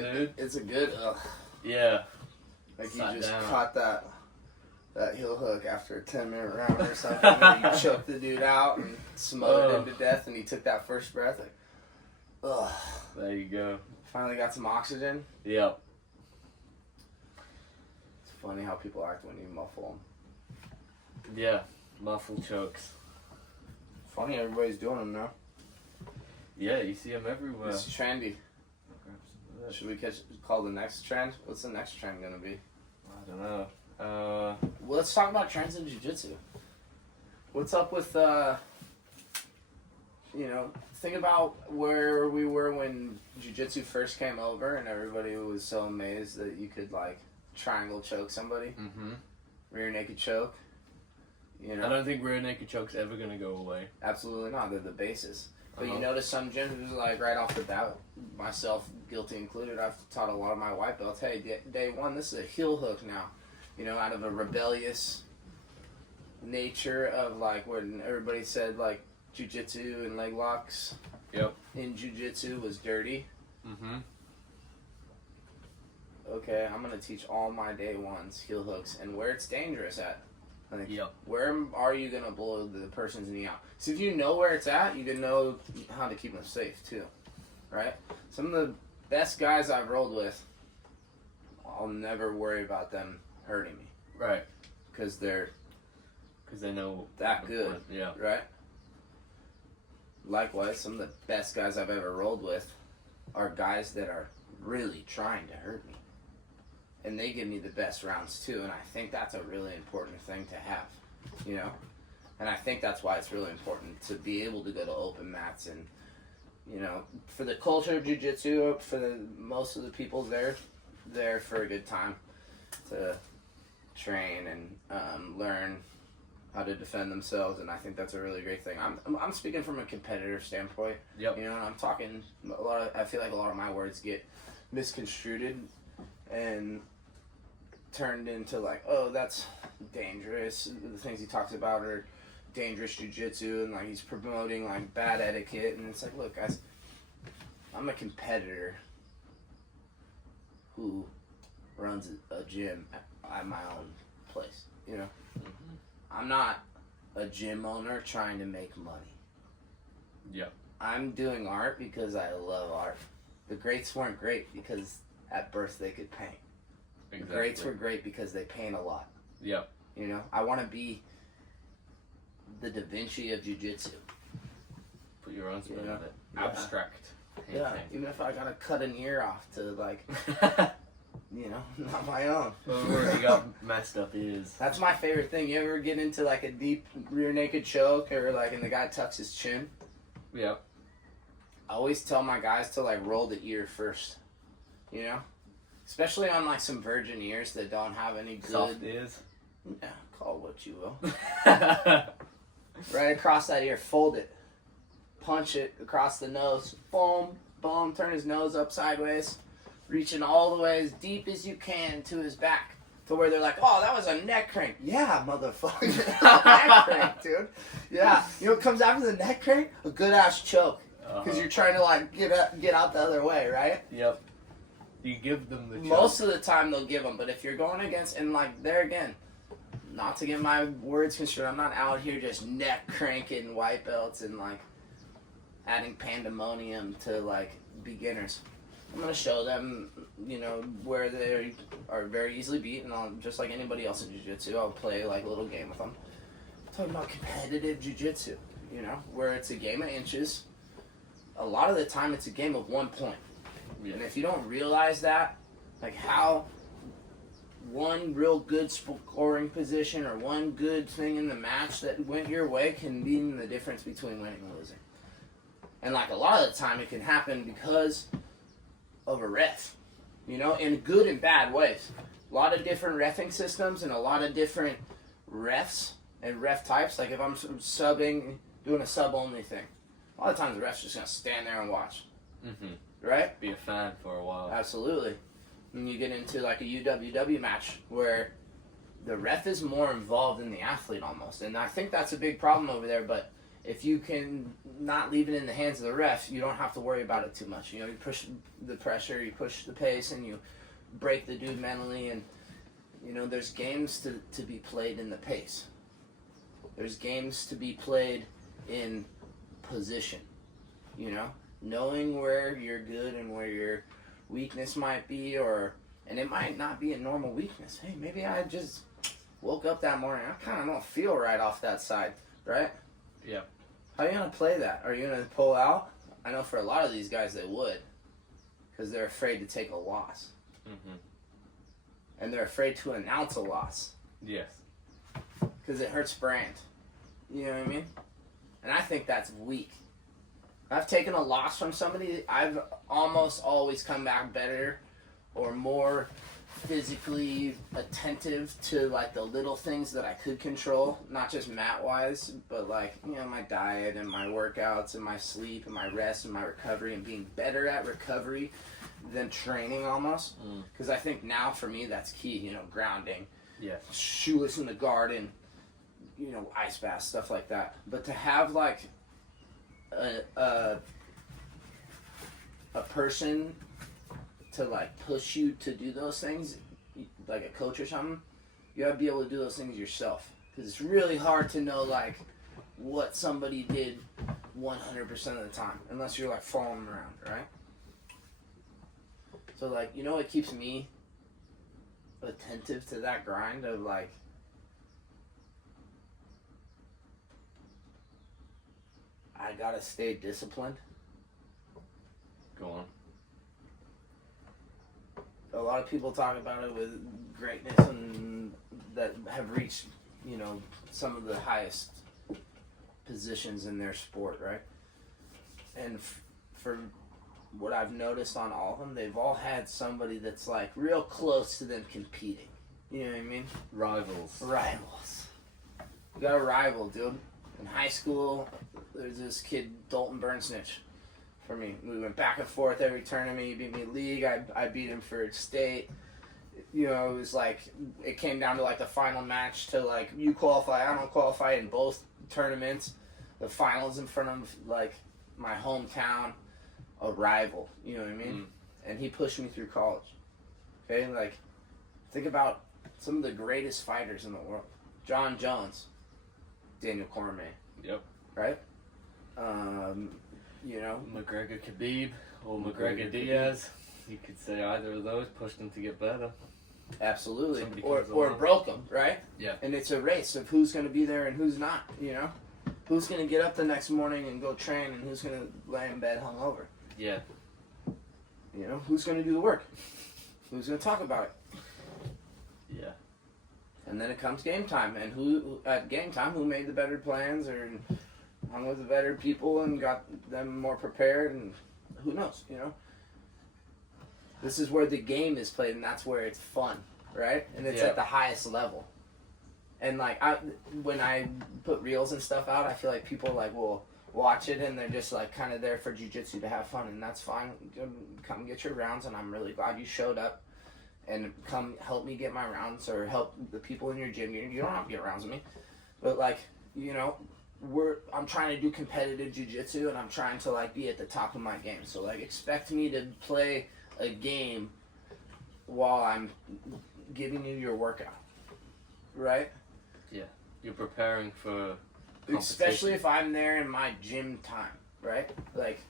dude. It's a good. Yeah. Like Sat you just down. caught that heel hook after a 10-minute round or something. And you choked the dude out and smothered him to death, and he took that first breath. Like, ugh. There you go. Finally got some oxygen. Yep. It's funny how people act when you muffle them. Yeah. Muffle chokes. Funny everybody's doing them now. Yeah, you see them everywhere. It's trendy. Should we call the next trend? What's the next trend gonna be? I don't know. Well, let's talk about trends in jiu-jitsu. What's up with, think about where we were when jiu-jitsu first came over and everybody was so amazed that you could, like, triangle choke somebody. Mm-hmm. Rear naked choke. You know? I don't think rear naked choke's ever going to go away. Absolutely not. They're the basis. But you notice some gyms, like, right off the bat, myself guilty included, I've taught a lot of my white belts, hey, day one, this is a heel hook now. You know, out of a rebellious nature of, like, when everybody said, like, jiu-jitsu and leg locks in jiu-jitsu was dirty. Mm-hmm. Okay, I'm going to teach all my day ones heel hooks and where it's dangerous at. Like, Yep. where are you going to blow the person's knee out? So if you know where it's at, you can know how to keep them safe, too. Right? Some of the best guys I've rolled with, I'll never worry about them hurting me. Right. Because they know that good. Yeah. Right? Likewise, some of the best guys I've ever rolled with are guys that are really trying to hurt me. And they give me the best rounds too, and I think that's a really important thing to have, you know? And I think that's why it's really important to be able to go to open mats and, you know, for the culture of jiu-jitsu, for most of the people there for a good time to train and learn how to defend themselves, and I think that's a really great thing. I'm speaking from a competitive standpoint. Yep. You know, and I'm talking I feel like a lot of my words get misconstrued and turned into like, oh, that's dangerous. The things he talks about are dangerous jiu-jitsu, and like he's promoting like bad etiquette, and it's like, look, guys, I'm a competitor who runs a gym at my own place, you know? Mm-hmm. I'm not a gym owner trying to make money. Yep. I'm doing art because I love art. The greats weren't great because at birth they could paint. Exactly. The greats were great because they paint a lot. Yep. You know, I want to be the Da Vinci of jiu-jitsu. Put your own spin on it. Yeah. Abstract. Yeah, even if I gotta cut an ear off to like, you know, not my own. Or you got messed up ears. That's my favorite thing. You ever get into like a deep rear naked choke or like, and the guy tucks his chin? Yep. I always tell my guys to like roll the ear first. You know? Especially on like some virgin ears that don't have any good... Soft ears? Yeah, call it what you will. Right across that ear, fold it. Punch it across the nose. Boom, boom, turn his nose up sideways. Reaching all the way as deep as you can to his back. To where they're like, oh, that was a neck crank. Yeah, motherfucker. Neck crank, dude. Yeah. You know what comes after the neck crank? A good ass choke. Because you're trying to like get out the other way, right? Yep. You give them the choke. Most of the time they'll give them, but if you're going against, and like there again, not to get my words construed, I'm not out here just neck cranking white belts and like adding pandemonium to like beginners. I'm gonna show them, you know, where they are very easily beat, and I'll, just like anybody else in jiu-jitsu, I'll play like a little game with them. I'm talking about competitive jiu-jitsu, you know, where it's a game of inches. A lot of the time it's a game of 1 point. Yeah. And if you don't realize that, like how one real good scoring position or one good thing in the match that went your way can mean the difference between winning and losing. And like a lot of the time it can happen because of a ref, you know, in good and bad ways. A lot of different reffing systems and a lot of different refs and ref types. Like if I'm subbing, doing a sub-only thing, a lot of times the ref's just going to stand there and watch. Mm-hmm. Right? Be a fan for a while. Absolutely. And you get into like a UWW match where the ref is more involved than the athlete almost. And I think that's a big problem over there, but if you can not leave it in the hands of the ref, you don't have to worry about it too much. You know, you push the pressure, you push the pace, and you break the dude mentally. And you know, there's games to be played in the pace. There's games to be played in position. You know, knowing where you're good and where your weakness might be, and it might not be a normal weakness. Hey, maybe I just woke up that morning, I kind of don't feel right off that side, right? Yeah. How are you going to play that? Are you going to pull out? I know for a lot of these guys they would, because they're afraid to take a loss. Mm-hmm. And they're afraid to announce a loss. Yes. Because it hurts brand. You know what I mean? And I think that's weak. I've taken a loss from somebody, I've almost always come back better or more physically attentive to like the little things that I could control, not just mat wise, but like, you know, my diet and my workouts and my sleep and my rest and my recovery, and being better at recovery than training almost. Because I think now for me that's key, you know, grounding, shoeless in the garden, you know, ice baths, stuff like that. But to have like a person to like push you to do those things, like a coach or something, you gotta be able to do those things yourself, because it's really hard to know like what somebody did 100% of the time unless you're like following them around, right? So like, you know what keeps me attentive to that grind of like, I gotta stay disciplined. Go on. A lot of people talk about it with greatness and that have reached, you know, some of the highest positions in their sport, right? And for what I've noticed on all of them, they've all had somebody that's like real close to them competing. You know what I mean? Rivals. You got a rival, dude. In high school, there's this kid, Dalton Burnsnitch. For me, we went back and forth every tournament. He beat me league. I beat him for state. You know, it was like, it came down to like the final match to like, you qualify, I don't qualify in both tournaments. The finals in front of like my hometown, a rival. You know what I mean? And he pushed me through college. Okay, like, think about some of the greatest fighters in the world. John Jones, Daniel Cormier. Yep. Right? You know, McGregor Khabib or McGregor Diaz. You could say either of those pushed him to get better. Absolutely. Somebody Or comes along. broke them, right? Yeah. And it's a race of who's going to be there and who's not, you know? Who's going to get up the next morning and go train, and who's going to lay in bed hungover? Yeah. You know, who's going to do the work? Who's going to talk about it? Yeah. And then it comes game time, and who at game time, who made the better plans or hung with the better people and got them more prepared, and who knows, you know? This is where the game is played, and that's where it's fun, right? And it's at the highest level. And like, when I put reels and stuff out, I feel like people like will watch it and they're just like kind of there for jiu-jitsu to have fun, and that's fine. Come get your rounds, and I'm really glad you showed up and come help me get my rounds or help the people in your gym. You don't have to get rounds with me, but like, you know, I'm trying to do competitive jiu-jitsu, and I'm trying to like be at the top of my game. So like, expect me to play a game while I'm giving you your workout, right? Yeah. You're preparing for Especially if I'm there in my gym time, right? Like,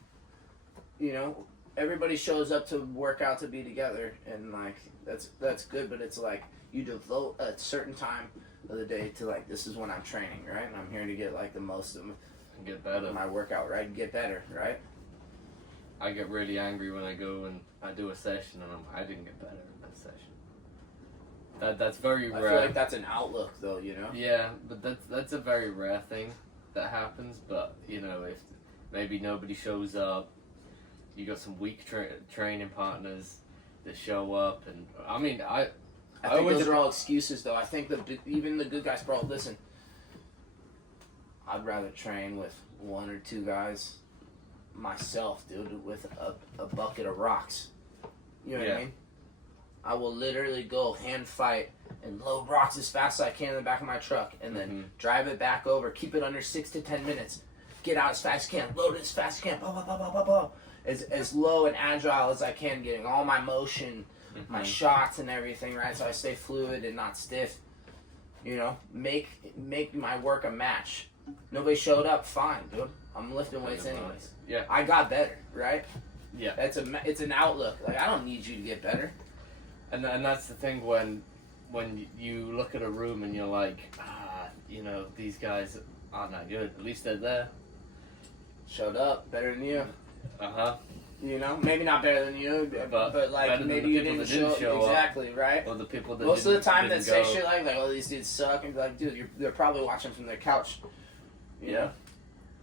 you know, everybody shows up to work out to be together, and like that's good, but it's like you devote a certain time of the day to like, this is when I'm training, right? And I'm here to get like the most of get better. my workout, right? Get better, right? I get really angry when I go and I do a session and I didn't get better in that session. That's very I rare. feel like that's an outlook, though, you know? Yeah, but that's a very rare thing that happens. But you know, if maybe nobody shows up, you got some weak training partners that show up, and I mean, I think those are all excuses, though. I think even the good guys, bro, listen, I'd rather train with one or two guys myself, dude, with a bucket of rocks. You know what I mean? I will literally go hand fight and load rocks as fast as I can in the back of my truck, and then drive it back over, keep it under 6 to 10 minutes, get out as fast as I can, load it as fast as I can, blah, blah, blah, blah, blah, blah. As low and agile as I can, getting all my motion, my shots and everything, right? So I stay fluid and not stiff. You know, make my work a match. Nobody showed up, fine, dude. I'm lifting weights anyways. Yeah. I got better, right? Yeah. It's an outlook. Like, I don't need you to get better. And that's the thing when you look at a room and you're like, you know, these guys aren't that good. At least they're there. Showed up, better than you. Uh-huh. You know, maybe not better than you, but like maybe you didn't show up. Exactly, right? Or the people that most of the time that say go. shit like, oh, these dudes suck, and be like, dude, they're probably watching from their couch. You know?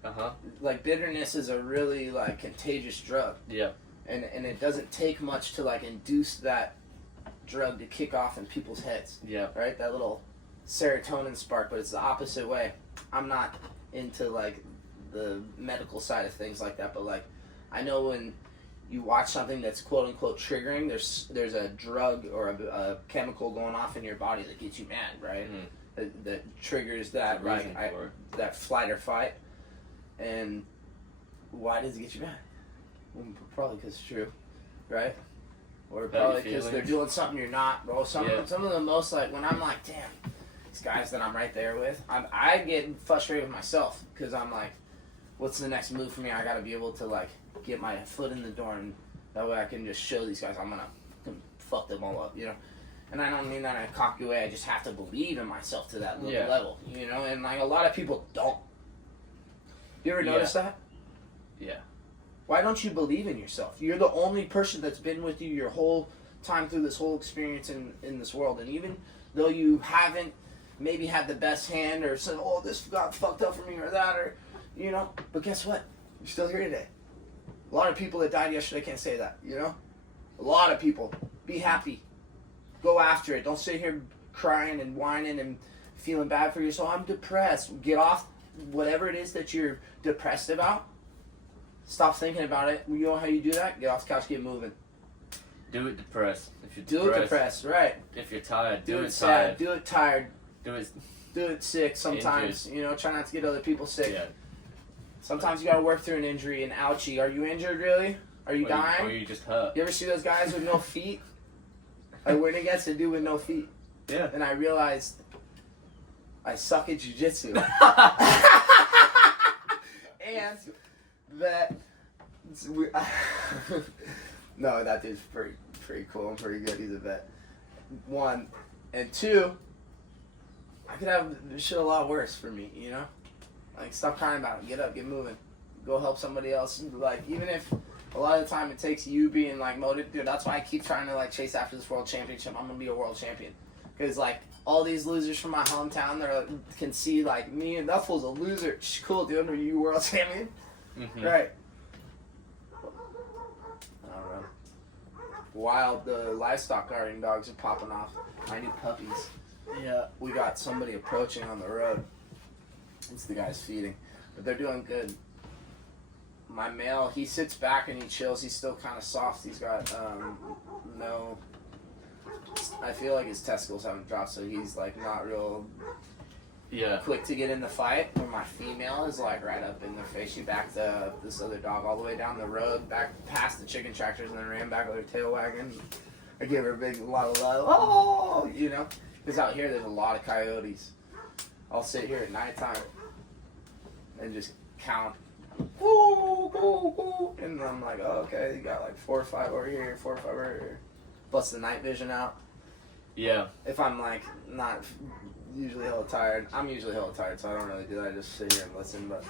Uh-huh. Like, bitterness is a really, like, contagious drug. Yeah. And it doesn't take much to, like, induce that drug to kick off in people's heads. Yeah. Right? That little serotonin spark, but it's the opposite way. I'm not into, like, the medical side of things like that, but, like, I know when you watch something that's quote-unquote triggering, there's a drug or a chemical going off in your body that gets you mad, right? That triggers that, like, that flight or fight. And why does it get you mad? Well, probably because it's true, right? Or probably because they're doing something you're not, bro. Some of the most, like, when I'm like, damn, these guys that I'm right there with, I get frustrated with myself because I'm like, what's the next move for me? I got to be able to, like, get my foot in the door, and that way I can just show these guys I'm going to fuck them all up, you know? And I don't mean that in a cocky way. I just have to believe in myself to that level, you know? And, like, a lot of people don't. You ever notice that? Yeah. Why don't you believe in yourself? You're the only person that's been with you your whole time through this whole experience in this world. And even though you haven't maybe had the best hand or said, oh, this got fucked up for me or that, or, you know, but guess what? You're still here today. A lot of people that died yesterday can't say that, you know? A lot of people. Be happy. Go after it. Don't sit here crying and whining and feeling bad for yourself. I'm depressed. Get off whatever it is that you're depressed about. Stop thinking about it. You know how you do that? Get off the couch, get moving. Do it depressed. If you're do it depressed, right? If you're tired, do it sad. Tired. Do it tired. Do it sick sometimes. Injured. You know, try not to get other people sick. Yeah. Sometimes you gotta work through an injury. An ouchie. Are you injured really? Are you dying? Or you just hurt? You ever see those guys with no feet? Like, when it gets to do with no feet. Yeah. And I realized I suck at jiu-jitsu. And that no, that dude's pretty cool and pretty good. He's a vet. One. And two, I could have this shit a lot worse for me, you know? Like, stop crying about it. Get up, get moving. Go help somebody else. Like, even if a lot of the time it takes you being, like, motivated, dude, that's why I keep trying to, like, chase after this world championship. I'm gonna be a world champion. Because, like, all these losers from my hometown can see, like, me and that fool's a loser. Cool, dude. Are you world champion? Mm-hmm. Right. I don't know. Wild, the livestock guarding dogs are popping off. My new puppies. Yeah, we got somebody approaching on the road. It's the guys feeding. But they're doing good. My male, he sits back and he chills. He's still kind of soft. He's got no... I feel like his testicles haven't dropped, so he's, like, not real quick to get in the fight. Where my female is, like, right up in their face. She backed this other dog all the way down the road, back past the chicken tractors, and then ran back with her tail wagging. I give her a lot of love. Oh, you know? Because out here, there's a lot of coyotes. I'll sit here at nighttime and just count. Woo, woo, woo. And I'm like, oh, okay, you got, like, 4 or 5 over here, 4 or 5 over here. Bust the night vision out. Yeah. If I'm, like, not usually hella tired. I'm usually hella tired, so I don't really do that. I just sit here and listen, but...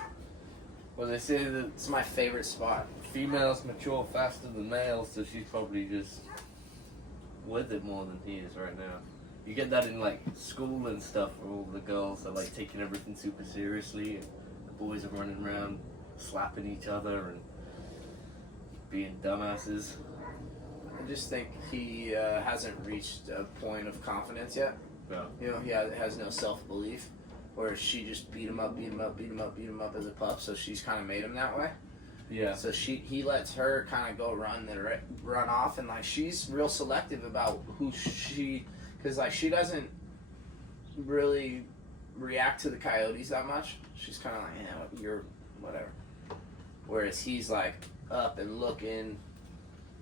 Well, they say that it's my favorite spot. Females mature faster than males, so she's probably just with it more than he is right now. You get that in, like, school and stuff, where all the girls are, like, taking everything super seriously, and the boys are running around slapping each other and being dumbasses. I just think he hasn't reached a point of confidence yet. Yeah. You know, he has no self-belief, where she just beat him up as a pup, so she's kind of made him that way. Yeah. So he lets her kind of go run off, and, like, she's real selective about who she, because, like, she doesn't really react to the coyotes that much. She's kind of like, yeah, whatever. Whereas he's like up and looking,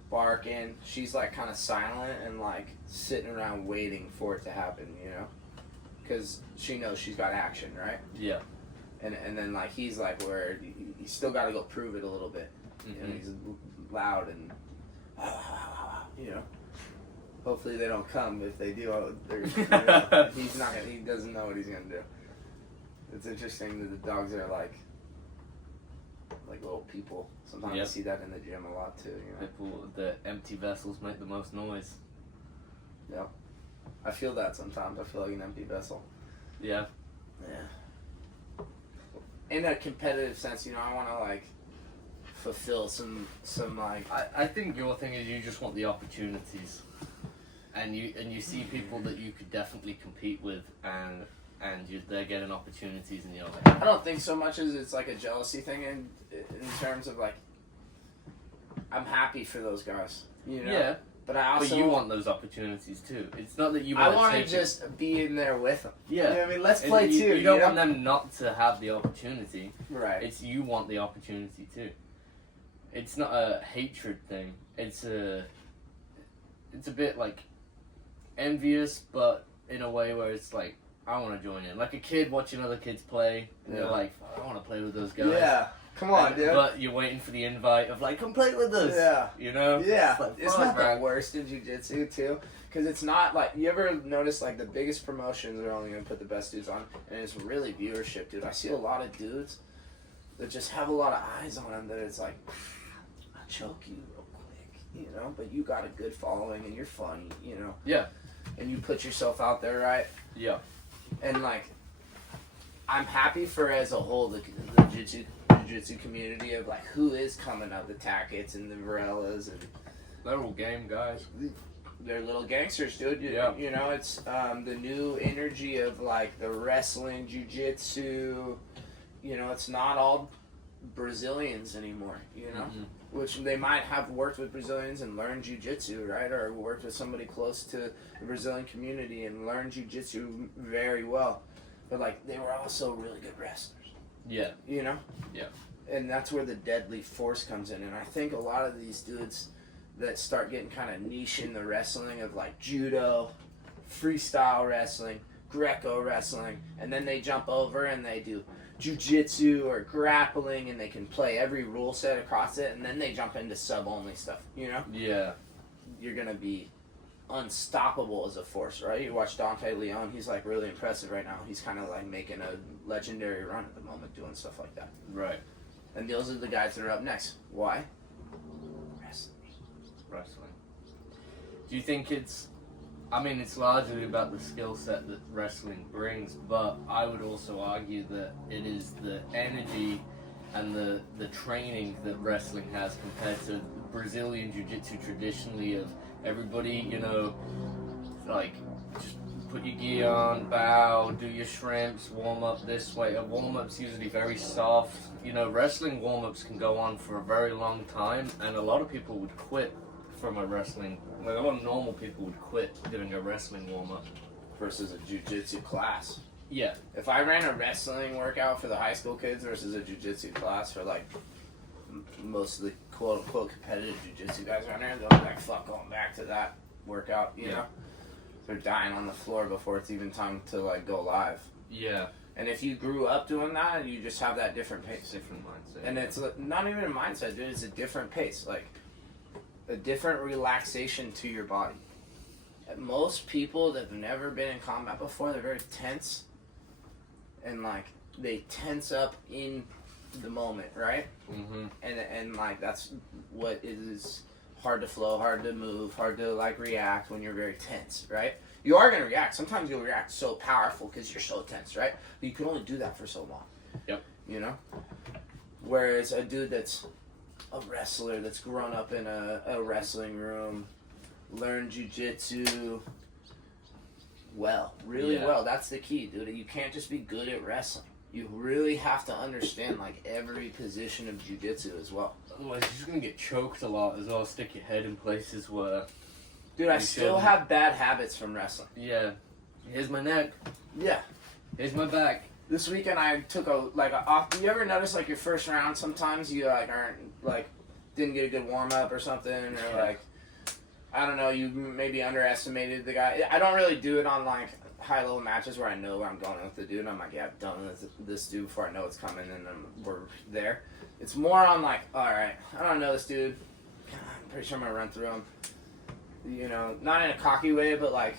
barking. She's like kind of silent and like sitting around waiting for it to happen, you know? Because she knows she's got action, right? Yeah. And then like he's like where you still got to go prove it a little bit. Mm-hmm. You know, he's loud and you know. Hopefully they don't come. If they do, he's not. He doesn't know what he's gonna do. It's interesting that the dogs are like little people. Sometimes I see that in the gym a lot too. You know, people, the empty vessels make the most noise. Yeah, I feel that sometimes. I feel like an empty vessel. Yeah. Yeah. In a competitive sense, you know, I want to like fulfill some like. I think your thing is you just want the opportunities. And you see people that you could definitely compete with, and they're getting opportunities, and you're like, I don't think so much as it's like a jealousy thing in terms of like, I'm happy for those guys, you know. Yeah. But I also you want those opportunities too. It's not that you. I want to just be in there with them. Yeah. You know what I mean, let's play too. You don't want them not to have the opportunity. Right. It's you want the opportunity too. It's not a hatred thing. It's a bit like envious, but in a way where it's like, I want to join in. Like a kid watching other kids play, and you're like, I want to play with those guys. Yeah, come on, dude. But you're waiting for the invite of like, come play with us. Yeah. You know? Yeah. Like, it's not the worst in jiu-jitsu, too. Because it's not like, you ever notice like the biggest promotions are only going to put the best dudes on, and it's really viewership, dude. I see a lot of dudes that just have a lot of eyes on them that it's like, I'll choke you real quick, you know? But you got a good following, and you're funny, you know? Yeah. And you put yourself out there, right? Yeah. And like, I'm happy for as a whole the jiu-jitsu community of like who is coming up, the Tackett's and the Varellas and they're all game guys. They're little gangsters, dude. Yeah. You know, it's the new energy of like the wrestling, jiu-jitsu. You know, it's not all Brazilians anymore. You know. Mm-hmm. Which they might have worked with Brazilians and learned jiu-jitsu, right? Or worked with somebody close to the Brazilian community and learned jiu-jitsu very well. But, like, they were also really good wrestlers. Yeah. You know? Yeah. And that's where the deadly force comes in. And I think a lot of these dudes that start getting kind of niche in the wrestling of, like, judo, freestyle wrestling, Greco wrestling, and then they jump over and they do jiu-jitsu or grappling, and they can play every rule set across it, and then they jump into sub-only stuff, you know? Yeah. You're going to be unstoppable as a force, right? You watch Dante Leon, he's, like, really impressive right now. He's kind of, like, making a legendary run at the moment doing stuff like that. Right. And those are the guys that are up next. Why? Wrestling. Do you think it's largely about the skill set that wrestling brings, but I would also argue that it is the energy and the training that wrestling has compared to Brazilian Jiu-Jitsu traditionally of everybody, you know, like, just put your gi on, bow, do your shrimps, warm up this way. A warm-up's usually very soft. You know, wrestling warm-ups can go on for a very long time, and a lot of people would quit from a wrestling, like a lot of normal people would quit doing a wrestling warm-up. Versus a jiu-jitsu class. Yeah. If I ran a wrestling workout for the high school kids versus a jiu-jitsu class for like most of the quote-unquote competitive jiu-jitsu guys around there, they'll be like, fuck going back to that workout, you know? They're dying on the floor before it's even time to like go live. Yeah. And if you grew up doing that, you just have that different pace. Different mindset. And it's not even a mindset, dude. It's a different pace. Like, a different relaxation to your body. Most people that have never been in combat before, they're very tense. And, like, they tense up in the moment, right? Mm-hmm. And like, that's what is hard to flow, hard to move, hard to, like, react when you're very tense, right? You are going to react. Sometimes you'll react so powerful because you're so tense, right? But you can only do that for so long. Yep. You know? Whereas a dude that's a wrestler that's grown up in a wrestling room, learned jiu-jitsu really well. That's the key, dude. You can't just be good at wrestling. You really have to understand like every position of jiu-jitsu as well. Otherwise, you're just gonna get choked a lot as well. Stick your head in places where. Dude, I still have bad habits from wrestling. Yeah. Here's my neck. Yeah. Here's my back. This weekend I took a off. You ever notice like your first round sometimes you like aren't like didn't get a good warm up or something, or like I don't know, you maybe underestimated the guy. I don't really do it on like high level matches where I know where I'm going with the dude. I'm like, yeah, I've done this dude before I know it's coming, and then we're there. It's more on like, all right, I don't know this dude. I'm pretty sure I'm gonna run through him. You know, not in a cocky way, but like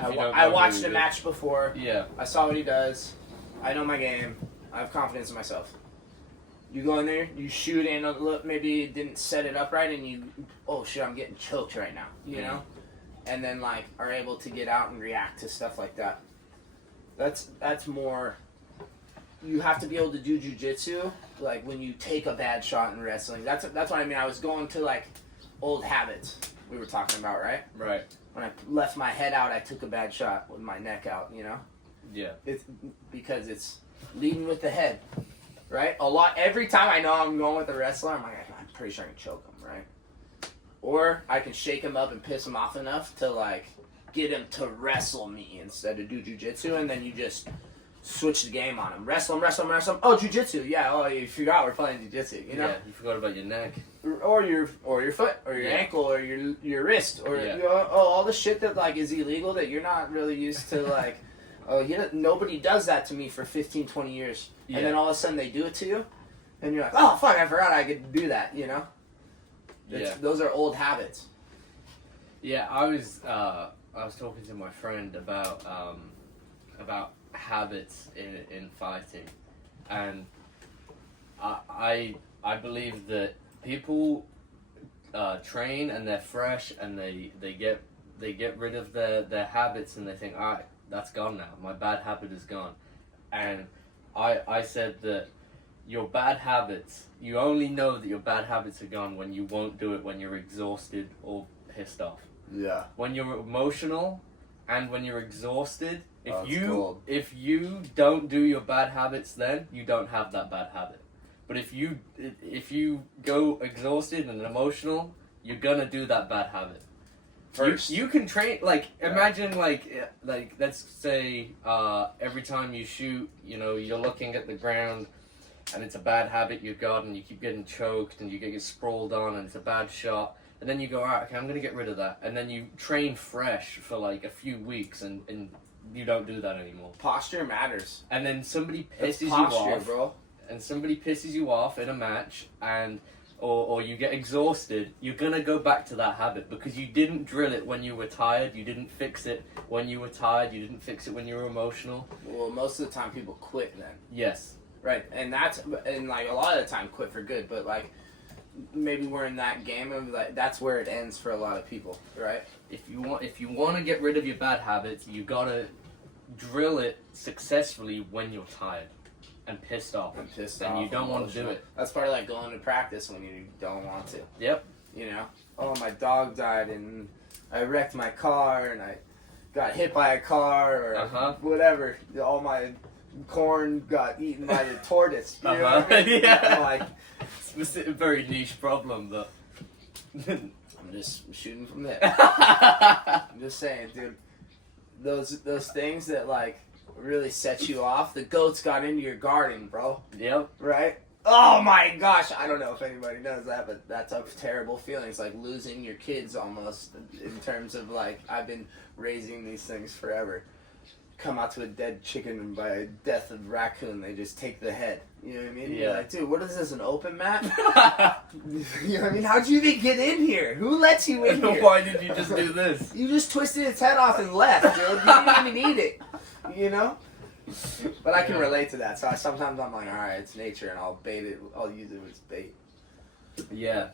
I watched a match before. Yeah. I saw what he does. I know my game. I have confidence in myself. You go in there, you shoot in a little, maybe didn't set it up right, and you, oh shit, I'm getting choked right now, you know? And then like are able to get out and react to stuff like that. That's more. You have to be able to do jujitsu, like when you take a bad shot in wrestling. That's what I mean. I was going to like old habits we were talking about, right? Right. When I left my head out, I took a bad shot with my neck out, you know? Yeah. It's because it's leading with the head, right? Every time I know I'm going with a wrestler, I'm like, I'm pretty sure I can choke him, right? Or I can shake him up and piss him off enough to like get him to wrestle me instead of do jujitsu, and then you just switch the game on him. Wrestle him. Oh, jujitsu. Yeah. Oh, you forgot we're playing jujitsu. You know. Yeah. You forgot about your neck. Or your foot, or your ankle, or your wrist, or you know, all the shit that like is illegal that you're not really used to. Like, nobody does that to me for 15, 20 years, and then all of a sudden they do it to you, and you're like, oh fuck, I forgot I could do that. You know. Those are old habits. Yeah, I was talking to my friend about habits in fighting, and I believe that people train and they're fresh and they get rid of their habits and they think, all right, that's gone now. My bad habit is gone, and I said that your bad habits, you only know that your bad habits are gone when you won't do it when you're exhausted or pissed off. Yeah. When you're emotional and when you're exhausted, cold. if you don't do your bad habits, then you don't have that bad habit. But if you go exhausted and emotional, you're gonna do that bad habit. First. You can train, like, imagine like let's say every time you shoot, you know, you're looking at the ground and it's a bad habit you've got and you keep getting choked and you get sprawled on and it's a bad shot. And then you go, all right, okay, I'm going to get rid of that. And then you train fresh for like a few weeks and you don't do that anymore. Posture matters. And then somebody That's pisses posture, you off. bro. And somebody pisses you off in a match and or you get exhausted, you're going to go back to that habit because you didn't drill it when you were tired. You didn't fix it when you were tired. You didn't fix it when you were emotional. Well, most of the time people quit then. Yes. Right, and like a lot of the time quit for good, but like maybe we're in that game of like that's where it ends for a lot of people, right? If you want to get rid of your bad habits, you gotta drill it successfully when you're tired and pissed off. And you don't want to do it. That's part of like going to practice when you don't want to. Yep. You know, oh, my dog died and I wrecked my car and I got hit by a car or whatever. All my corn got eaten by the tortoise. You know what I mean? Yeah. Like, it's a very niche problem, but I'm just shooting from there. I'm just saying, dude. Those things that like really set you off. The goats got into your garden, bro. Yep. Right? Oh my gosh! I don't know if anybody knows that, but that's a terrible feeling. It's like losing your kids almost in terms of like I've been raising these things forever. Come out to a dead chicken and by a death of raccoon, they just take the head. You know what I mean? Yeah. You're like, dude, what is this, an open map? You know what I mean? How'd you even get in here? Who lets you in here? Why did you just do this? You just twisted its head off and left, dude. You didn't even eat it. You know? But I can relate to that. So sometimes I'm like, all right, it's nature, and I'll bait it. I'll use it as bait. Yeah.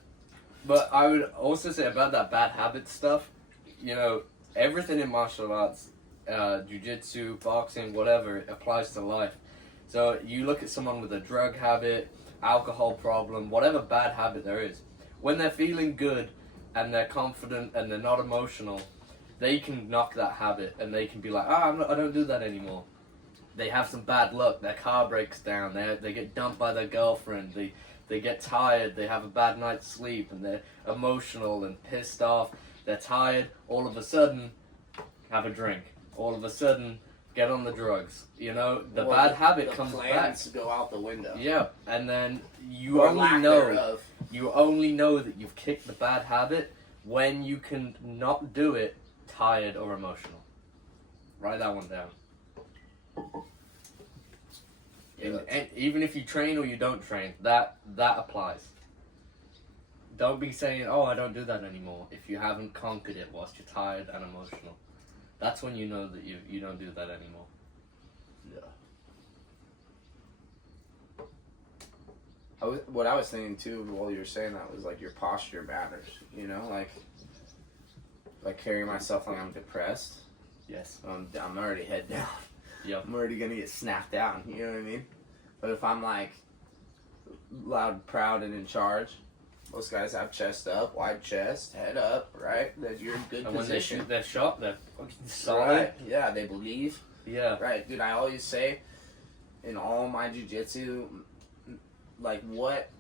But I would also say about that bad habit stuff, you know, everything in martial arts, jiu-jitsu, boxing, whatever, it applies to life. So you look at someone with a drug habit, alcohol problem, whatever bad habit there is, when they're feeling good and they're confident and they're not emotional, they can knock that habit and they can be like, I don't do that anymore. They have some bad luck, their car breaks down, they get dumped by their girlfriend, they get tired, they have a bad night's sleep and they're emotional and pissed off, they're tired, all of a sudden, have a drink. All of a sudden, get on the drugs. You know, the Well, bad habit the comes back. plans go out the window. Yeah, and then you Or only lack know thereof. that you've kicked the bad habit when you can not do it tired or emotional. Write that one down. Yeah, And even if you train or you don't train, that applies. Don't be saying, "Oh, I don't do that anymore," if you haven't conquered it whilst you're tired and emotional. That's when you know that you don't do that anymore. What I was thinking too while you were saying that was like your posture matters. You know, like carrying myself like I'm depressed. Yes. I'm already head down. Yep. I'm already gonna get snapped down. You know what I mean? But if I'm like loud, proud, and in charge, most guys have chest up, wide chest, head up, right? That you're in good And when they position. shoot their shot, they're fucking solid. Right. Yeah, they believe. Yeah. Right, dude. I always say in all my jiu-jitsu, like what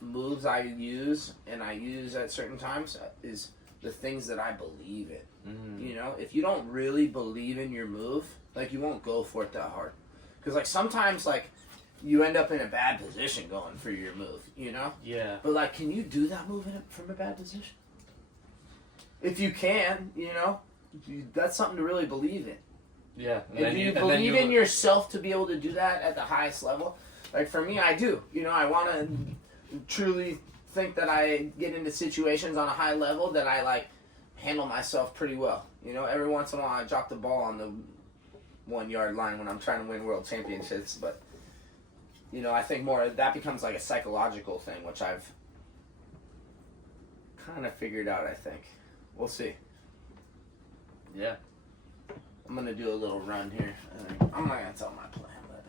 moves I use and I use at certain times is the things that I believe in. Mm. You know, if you don't really believe in your move, like you won't go for it that hard. Because like sometimes like you end up in a bad position going for your move, you know? Yeah. But like, can you do that move from a bad position? If you can, you know, that's something to really believe in. Yeah. And do you believe in yourself to be able to do that at the highest level? Like for me, I do. You know, I want to truly think that I get into situations on a high level that I like handle myself pretty well. You know, every once in a while I drop the ball on the 1 yard line when I'm trying to win world championships, but you know, I think more that becomes like a psychological thing, which I've kind of figured out. I think we'll see. Yeah. I'm gonna do a little run here. I'm not gonna tell my plan, but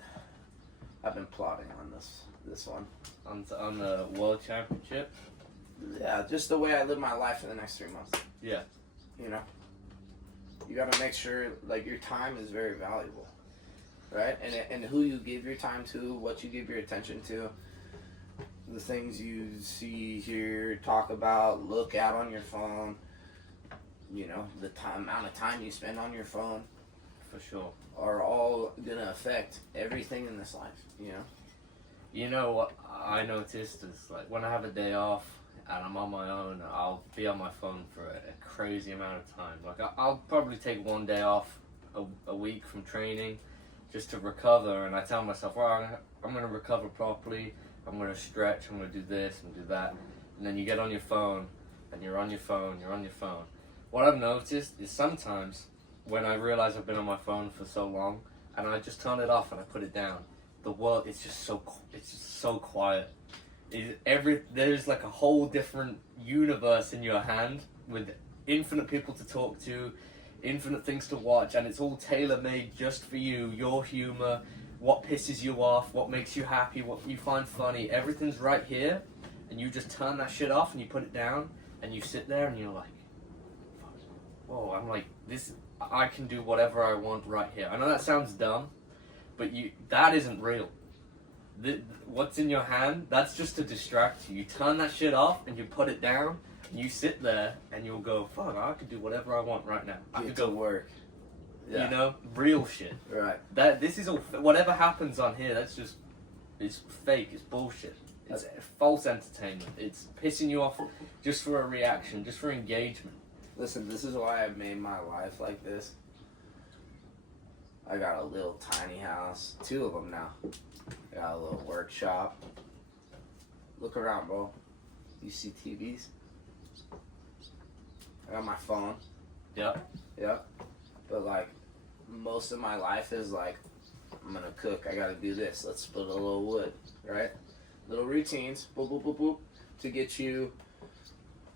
I've been plotting on this one. On the world championship. Yeah, just the way I live my life for the next 3 months. Yeah. You know, you got to make sure like your time is very valuable, right? And who you give your time to, what you give your attention to, the things you see, hear, talk about, look at on your phone. You know, the amount of time you spend on your phone, For sure. are all gonna affect everything in this life. You know. You know what I noticed is like when I have a day off and I'm on my own, I'll be on my phone for a crazy amount of time. Like I'll probably take 1 day off a week from training just to recover, and I tell myself, well, I'm going to recover properly, I'm going to stretch, I'm going to do this and do that, and then you get on your phone and you're on your phone. What I've noticed is sometimes when I realize I've been on my phone for so long and I just turn it off and I put it down, the world it's just so quiet. There's like a whole different universe in your hand with infinite people to talk to, infinite things to watch, and it's all tailor-made just for you, your humor, what pisses you off, what makes you happy, what you find funny. Everything's right here, and you just turn that shit off and you put it down and you sit there and you're like, whoa, I'm like, this, I can do whatever I want right here. I know that sounds dumb, but that isn't real. What's in your hand, that's just to distract you. You turn that shit off and you put it down and you sit there and you'll go, fuck, I could do whatever I want right now. I could go work. Yeah. You know, real shit. Right. This is all, whatever happens on here, it's fake, it's bullshit. It's false entertainment. It's pissing you off just for a reaction, just for engagement. Listen, this is why I've made my life like this. I got a little tiny house, 2 of them now. I got a little workshop. Look around, bro. You see TVs? I got my phone. Yep. Yep. But like, most of my life is like, I'm gonna cook. I gotta do this. Let's split a little wood, right? Little routines, boop, boop, boop, boop, to get you,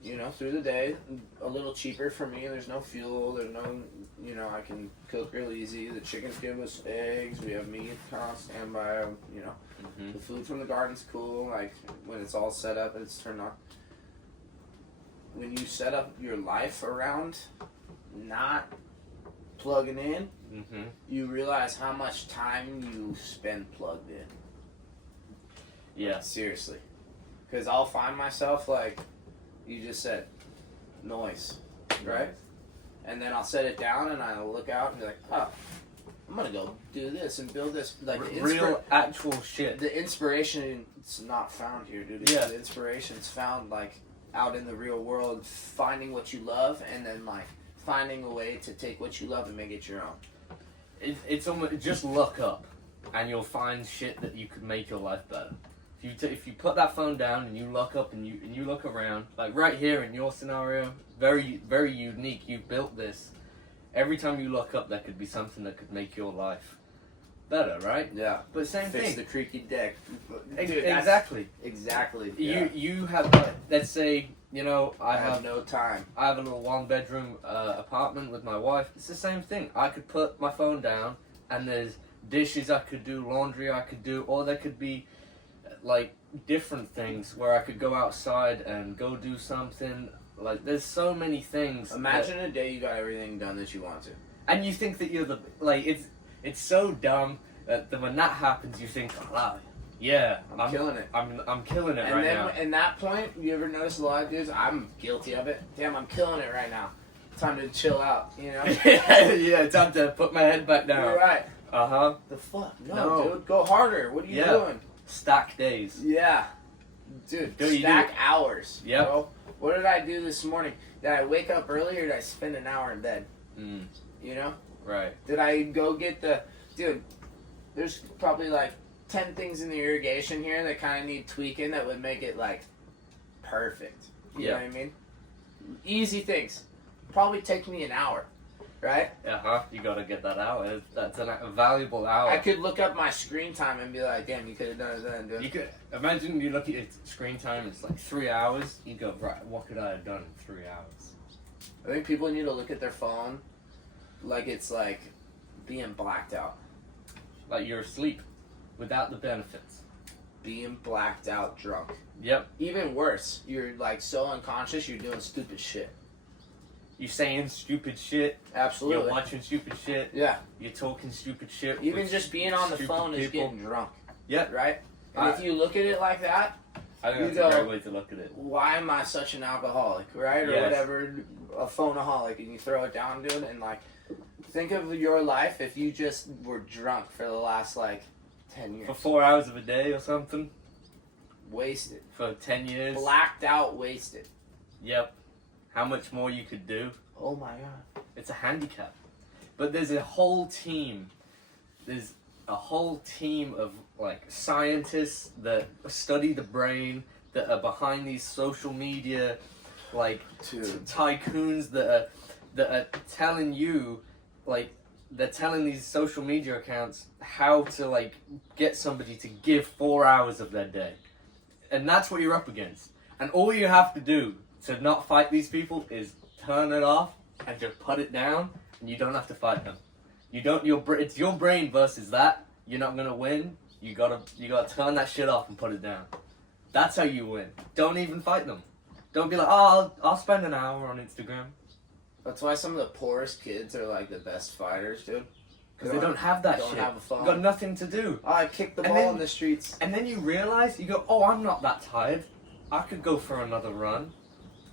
you know, through the day. A little cheaper for me. There's no fuel. There's no, you know, I can cook real easy. The chickens give us eggs. We have meat on standby. You know, the food from the garden's cool. Like when it's all set up, it's turned on. When you set up your life around not plugging in, you realize how much time you spend plugged in. Yeah. Seriously. Because I'll find myself like, you just said, noise, right? And then I'll set it down and I'll look out and be like, oh, I'm gonna go do this and build this. Like real, actual shit. The inspiration's not found here, dude. Yeah. The inspiration's found like out in the real world, finding what you love, and then like finding a way to take what you love and make it your own. It's almost just look up, and you'll find shit that you could make your life better. If you put that phone down and you look up and you look around, like right here in your scenario, very very unique. You built this. Every time you look up, there could be something that could make your life better, right? Yeah. But same Fix thing. the creaky deck. Dude, Exactly. Exactly. Yeah. You have let's say I have no time. I have a little 1-bedroom apartment with my wife. It's the same thing. I could put my phone down and there's dishes I could do, laundry I could do, or there could be like different things where I could go outside and go do something. Like there's so many things. Imagine a day you got everything done that you want to. And you think that you're it's so dumb that when that happens you think, oh, yeah, I'm killing it. I'm killing it and right then, now. In that point, you ever notice a lot of dudes? I'm guilty of it. Damn, I'm killing it right now. Time to chill out, you know? yeah, time to put my head back down. You're right. Uh-huh. The fuck? No, No. dude. Go harder. What are you doing? Stack days. Yeah. Dude, Do you stack hours. Yep. Bro. What did I do this morning? Did I wake up early or did I spend an hour in bed? You know? Right. Did I go get Dude, there's probably like 10 things in the irrigation here that kind of need tweaking that would make it like perfect. You know what I mean? Easy things. Probably take me an hour, right? You gotta get that hour. That's a valuable hour. I could look up my screen time and be like, damn, you could have done it then, dude. You could imagine you look at your screen time. It's like 3 hours. You go, right? What could I have done in 3 hours? I think people need to look at their phone like it's like being blacked out. Like you're asleep, without the benefits. Being blacked out drunk. Yep. Even worse, you're like so unconscious, you're doing stupid shit. You're saying stupid shit. Absolutely. You're watching stupid shit. Yeah. You're talking stupid shit. Even just being on the phone is getting drunk. Yep. Right? And if you look at it like that, I think that's a great way to look at it. Why am I such an alcoholic, right? Or whatever, a phoneaholic, and you throw it down, dude, and like, think of your life if you just were drunk for the last like 10 years. For 4 hours of a day or something. Wasted. For 10 years. Blacked out, wasted. Yep. How much more you could do. Oh my god. It's a handicap. But there's a whole team. There's a whole team of like scientists that study the brain, that are behind these social media like tycoons that are telling you, like, they're telling these social media accounts how to like get somebody to give 4 hours of their day. And that's what you're up against. And all you have to do to not fight these people is turn it off and just put it down, and you don't have to fight them. It's your brain versus that. You're not gonna win. You gotta turn that shit off and put it down. That's how you win. Don't even fight them. Don't be like, oh, I'll spend an hour on Instagram. That's why some of the poorest kids are like the best fighters, dude. Because they don't have that shit. Don't have a phone. Got nothing to do. Oh, I kicked the ball in the streets. And then you realize, you go, oh, I'm not that tired. I could go for another run.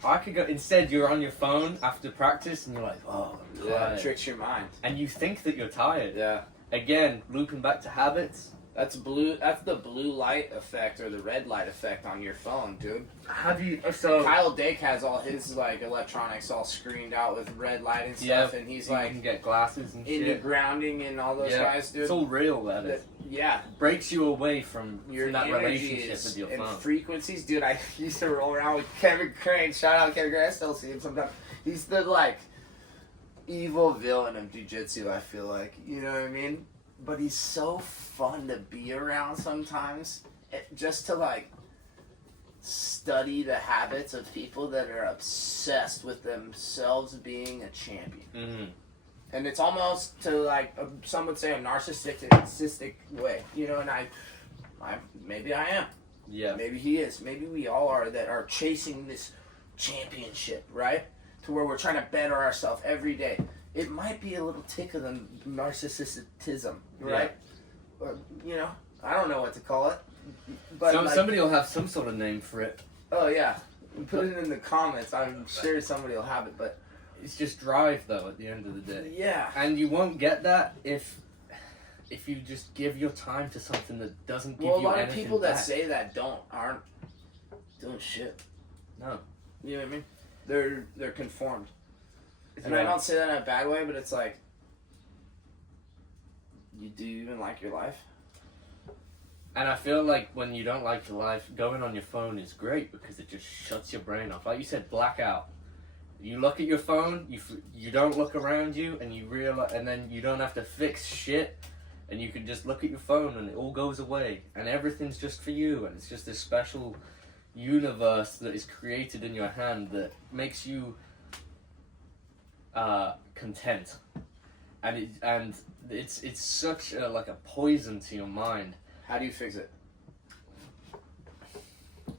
I could go. Instead, you're on your phone after practice, and you're like, oh, I'm tired. Yeah, it tricks your mind. And you think that you're tired. Yeah. Again, looping back to habits. That's the blue light effect or the red light effect on your phone, dude. Have you? So Kyle Dake has all his like electronics all screened out with red light and stuff, and he's like, you can get glasses and into shit. grounding and all those guys, dude. It's all real, that is. Yeah. Breaks you away from Your that energies relationship with your and phone. frequencies, dude. I used to roll around with Kevin Crane. Shout out Kevin Crane. I still see him sometimes. He's the like evil villain of jiu-jitsu, I feel like. You know what I mean? But he's so fun to be around sometimes. Just to like study the habits of people that are obsessed with themselves being a champion. Mm-hmm. And it's almost to like, some would say a narcissistic way. You know, and I maybe I am. Yeah. Maybe he is. Maybe we all are, that are chasing this championship, right? To where we're trying to better ourselves every day. It might be a little tick of the narcissism, right? Yeah. Or, you know, I don't know what to call it. But somebody will have some sort of name for it. Oh yeah, put it in the comments. I'm sure somebody will have it. But it's just drive, though. At the end of the day. Yeah. And you won't get that if if you just give your time to something that doesn't give Well, a you lot anything of people that back. say that aren't doing shit. No. You know what I mean? They're conformed. And Yeah. I don't say that in a bad way, but it's like, do you even like your life? And I feel like when you don't like your life, going on your phone is great because it just shuts your brain off. Like you said, blackout. You look at your phone, you don't look around you, and you realize, and then you don't have to fix shit, and you can just look at your phone and it all goes away, and everything's just for you, and it's just this special universe that is created in your hand that makes you content, and it's such like a poison to your mind. How do you fix it?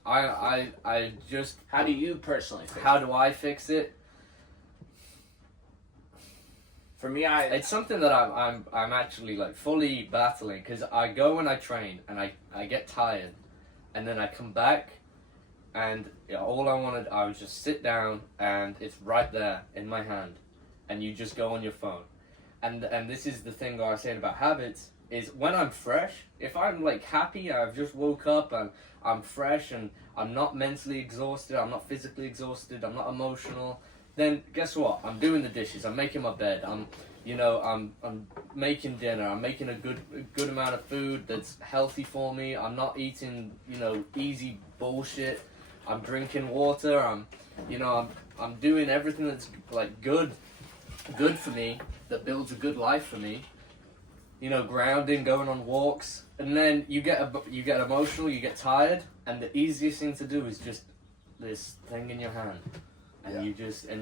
I just. How do you personally fix How it? do I fix it? For me, It's something that I'm actually like fully battling because I go and I train and I get tired, and then I come back, and all I was just sit down and it's right there in my hand, and you just go on your phone, and this is the thing that I was saying about habits is when I'm fresh, if I'm like happy, I've just woke up and I'm fresh and I'm not mentally exhausted, I'm not physically exhausted, I'm not emotional, then guess what? I'm doing the dishes, I'm making my bed, I'm making dinner, I'm making a good amount of food that's healthy for me, I'm not eating, easy bullshit, I'm drinking water, I'm doing everything that's like good for me, that builds a good life for me. Grounding, going on walks, and then you get emotional, you get tired, and the easiest thing to do is just this thing in your hand, and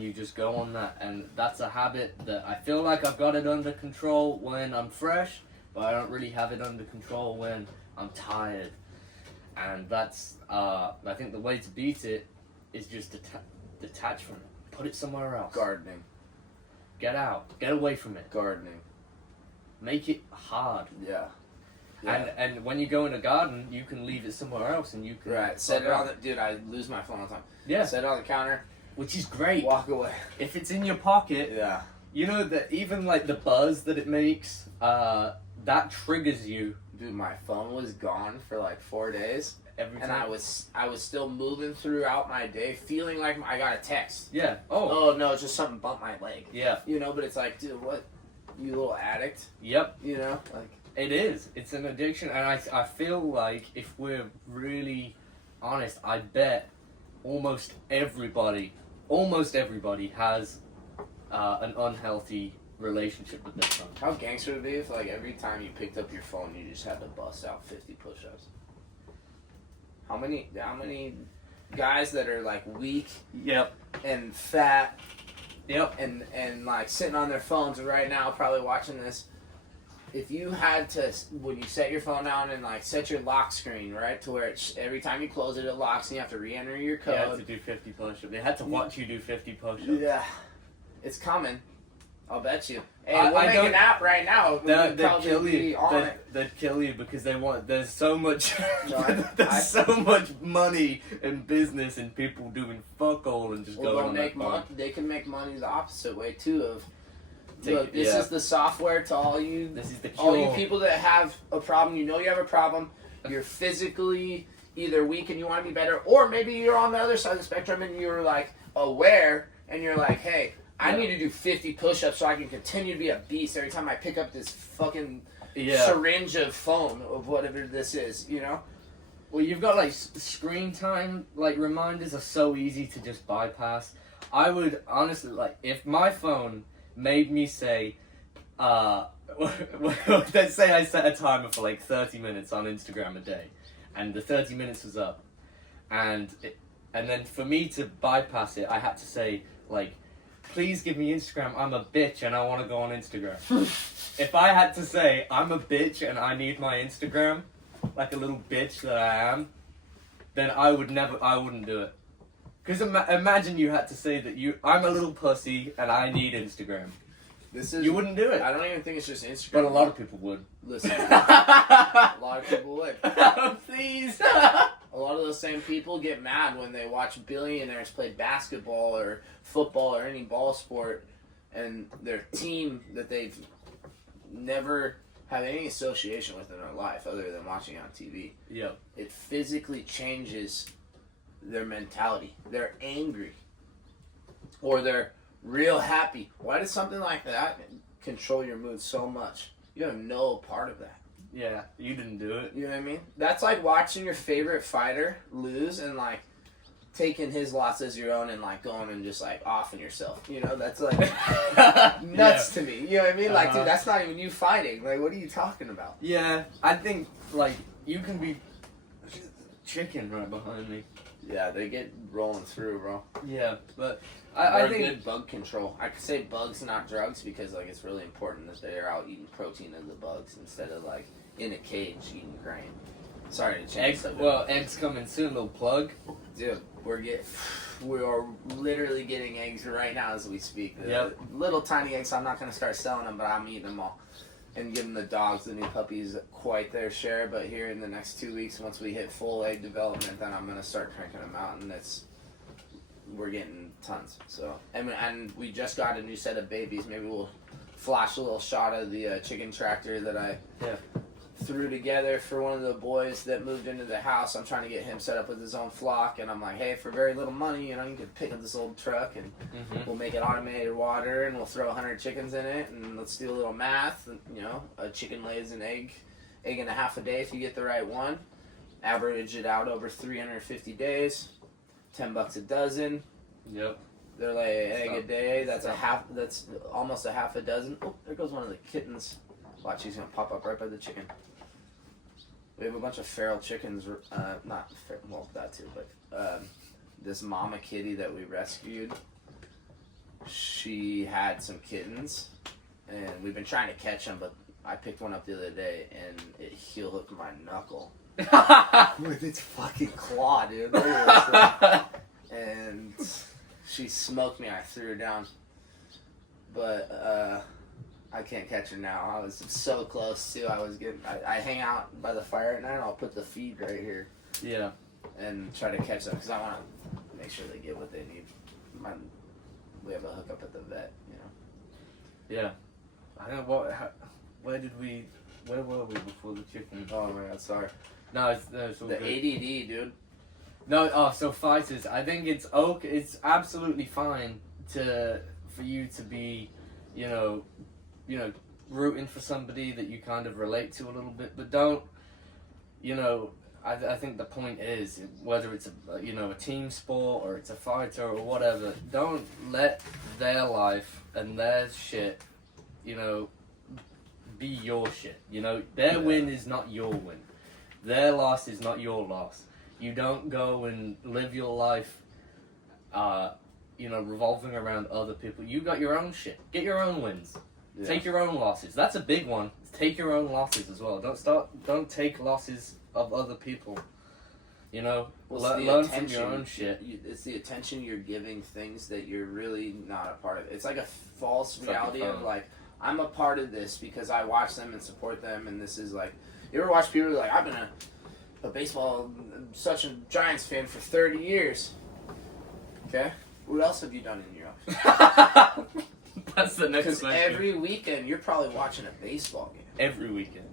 you just go on that, and that's a habit that I feel like I've got it under control when I'm fresh, but I don't really have it under control when I'm tired, and that's I think the way to beat it is just detach from it, put it somewhere else. Gardening. Get out, get away from it. Gardening. Make it hard. Yeah. And when you go in a garden, you can leave it somewhere else, and you can Set it on the dude. I lose my phone all the time. Yeah. Set it on the counter. Which is great. Walk away. If it's in your pocket, Yeah. that even like the buzz that it makes, that triggers you. Dude, my phone was gone for like 4 days, Every and time. I was still moving throughout my day, feeling like I got a text. Yeah. Oh. Oh no, it's just something bumped my leg. Yeah. But it's like, dude, what? You little addict. Yep. Like. It is. It's an addiction, and I feel like if we're really honest, I bet almost everybody has an unhealthy relationship with their phone. How gangster would it be if, like, every time you picked up your phone, you just had to bust out 50 push-ups? How many guys that are, like, weak Yep. and fat Yep. and like, sitting on their phones right now probably watching this, if you had to, when you set your phone down and, like, set your lock screen, right, to where every time you close it, it locks and you have to re-enter your code. They had to do 50 push-ups. They had to watch you do 50 push-ups. Yeah. It's coming. I'll bet you. Hey, I we'll make don't- an app right now. They'd probably kill be you. on it. They'd kill you because there's so much No, there's so much money and business and people doing fuck all and just Well, going they'll on make that phone. they can make money the opposite way too. Of Take look, it- this yeah. is the software to all you This is the all you cure. people that have a problem. You know you have a problem. You're physically either weak and you want to be better, or maybe you're on the other side of the spectrum and you're like aware and you're like, hey, I Yeah. need to do 50 push-ups so I can continue to be a beast every time I pick up this fucking Yeah. syringe of phone of whatever this is. Well, you've got like screen time, like reminders are so easy to just bypass. I would honestly like if my phone made me say, let's say I set a timer for like 30 minutes on Instagram a day, and the 30 minutes was up, and then for me to bypass it, I had to say like, please give me Instagram. I'm a bitch and I want to go on Instagram. If I had to say I'm a bitch and I need my Instagram, like a little bitch that I am, then I wouldn't do it. Because imagine you had to say that I'm a little pussy and I need Instagram. You wouldn't do it. I don't even think it's just Instagram. But a lot of people would. Listen, a lot of people would. Please. A lot of those same people get mad when they watch billionaires play basketball or football or any ball sport, and their team that they've never have any association with in their life other than watching it on TV, Yep. it physically changes their mentality. They're angry. Or they're real happy. Why does something like that control your mood so much? You have no part of that. Yeah, you didn't do it. You know what I mean? That's like watching your favorite fighter lose and like taking his loss as your own and like going and just like offing yourself. You know, that's like nuts to me. You know what I mean? Like, dude, that's not even you fighting. Like, what are you talking about? Yeah, I think like you can be chicken right behind me. Yeah, they get rolling through, bro. Yeah, but I I think good bug control. I could say bugs, not drugs, because like it's really important that they're out eating protein of the bugs instead of like in a cage eating grain. Sorry to change eggs. subject. Well, eggs coming soon. Little plug. Dude, we are literally getting eggs right now as we speak. Yep. Little tiny eggs. So I'm not gonna start selling them, but I'm eating them all and giving the dogs, the new puppies, quite their share. But here in the next 2 weeks, once we hit full egg development, then I'm gonna start cranking them out, and we're getting tons. So and we just got a new set of babies. Maybe we'll flash a little shot of the chicken tractor that I threw together for one of the boys that moved into the house. I'm trying to get him set up with his own flock, and I'm like, hey, for very little money, you know, you can pick up this old truck and we'll make it automated water, and we'll throw 100 chickens in it, and let's do a little math. And, you know, a chicken lays an egg and a half a day if you get the right one. Average it out over 350 days. $10 a dozen. Yep. They're like an egg a day. That's almost a half a dozen. Oh, there goes one of the kittens. Watch, he's gonna pop up right by the chicken. We have a bunch of feral chickens. Not feral, well, that too, but this mama kitty that we rescued. She had some kittens, and we've been trying to catch them, but I picked one up the other day, and it heel hooked my knuckle with its fucking claw, dude. And she smoked me. I threw her down, but I can't catch her now. I was so close too. I hang out by the fire at night, and I'll put the feed right here. Yeah. And try to catch them because I want to make sure they get what they need. We have a hookup at the vet, you know. Yeah. I don't know where were we before the chicken? Oh my god, sorry. No, it's all The good. ADD, dude. No, so fighters, I think it's okay. It's absolutely fine for you to be, you know, rooting for somebody that you kind of relate to a little bit, but don't, you know. I think the point is, whether it's a team sport or it's a fighter or whatever, don't let their life and their shit, be your shit. Their win is not your win. Their loss is not your loss. You don't go and live your life, revolving around other people. You got your own shit. Get your own wins. Yeah. Take your own losses. That's a big one. Take your own losses as well. Don't take losses of other people. Learn from your own shit. It's the attention you're giving things that you're really not a part of. It's like a false reality of like, I'm a part of this because I watch them and support them, and this is like, you ever watch people like, I've been a baseball, such a Giants fan for 30 years. Okay? What else have you done in your life? That's the next question. question. Every weekend, you're probably watching a baseball game. Every weekend.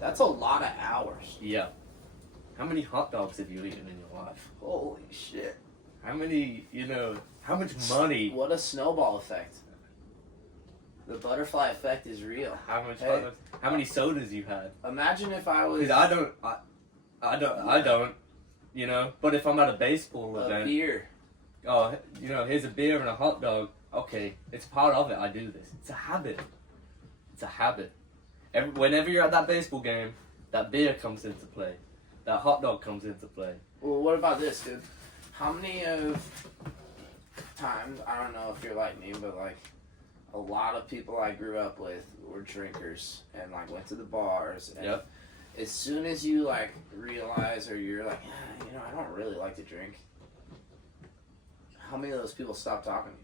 That's a lot of hours. Yeah. How many hot dogs have you eaten in your life? Holy shit. How many, how much money? What a snowball effect. The butterfly effect is real. How much hot dogs? How many sodas you had? Imagine if I was... Because I don't, but if I'm at a baseball event... A beer. Oh, here's a beer and a hot dog. Okay, it's part of it. I do this. It's a habit. Whenever you're at that baseball game, that beer comes into play. That hot dog comes into play. Well, what about this, dude? How many of times, I don't know if you're like me, but like a lot of people I grew up with were drinkers and like went to the bars. And yep. As soon as you like realize or you're like, I don't really like to drink. How many of those people stop talking to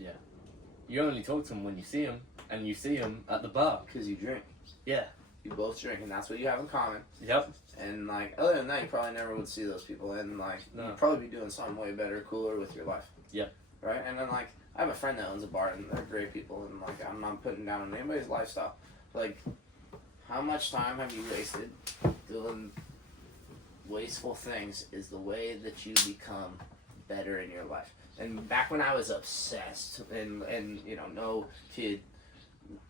you? Yeah. You only talk to them when you see them, and you see them at the bar. Because you drink. Yeah. You both drink, and that's what you have in common. Yep. And like, other than that, you probably never would see those people, and like, you'd probably be doing something way better, cooler with your life. Yep. Right? And then like, I have a friend that owns a bar, and they're great people, and like, I'm not putting down on anybody's lifestyle. Like, How much time have you wasted doing wasteful things is the way that you become better in your life. And back when I was obsessed and you know, no kid,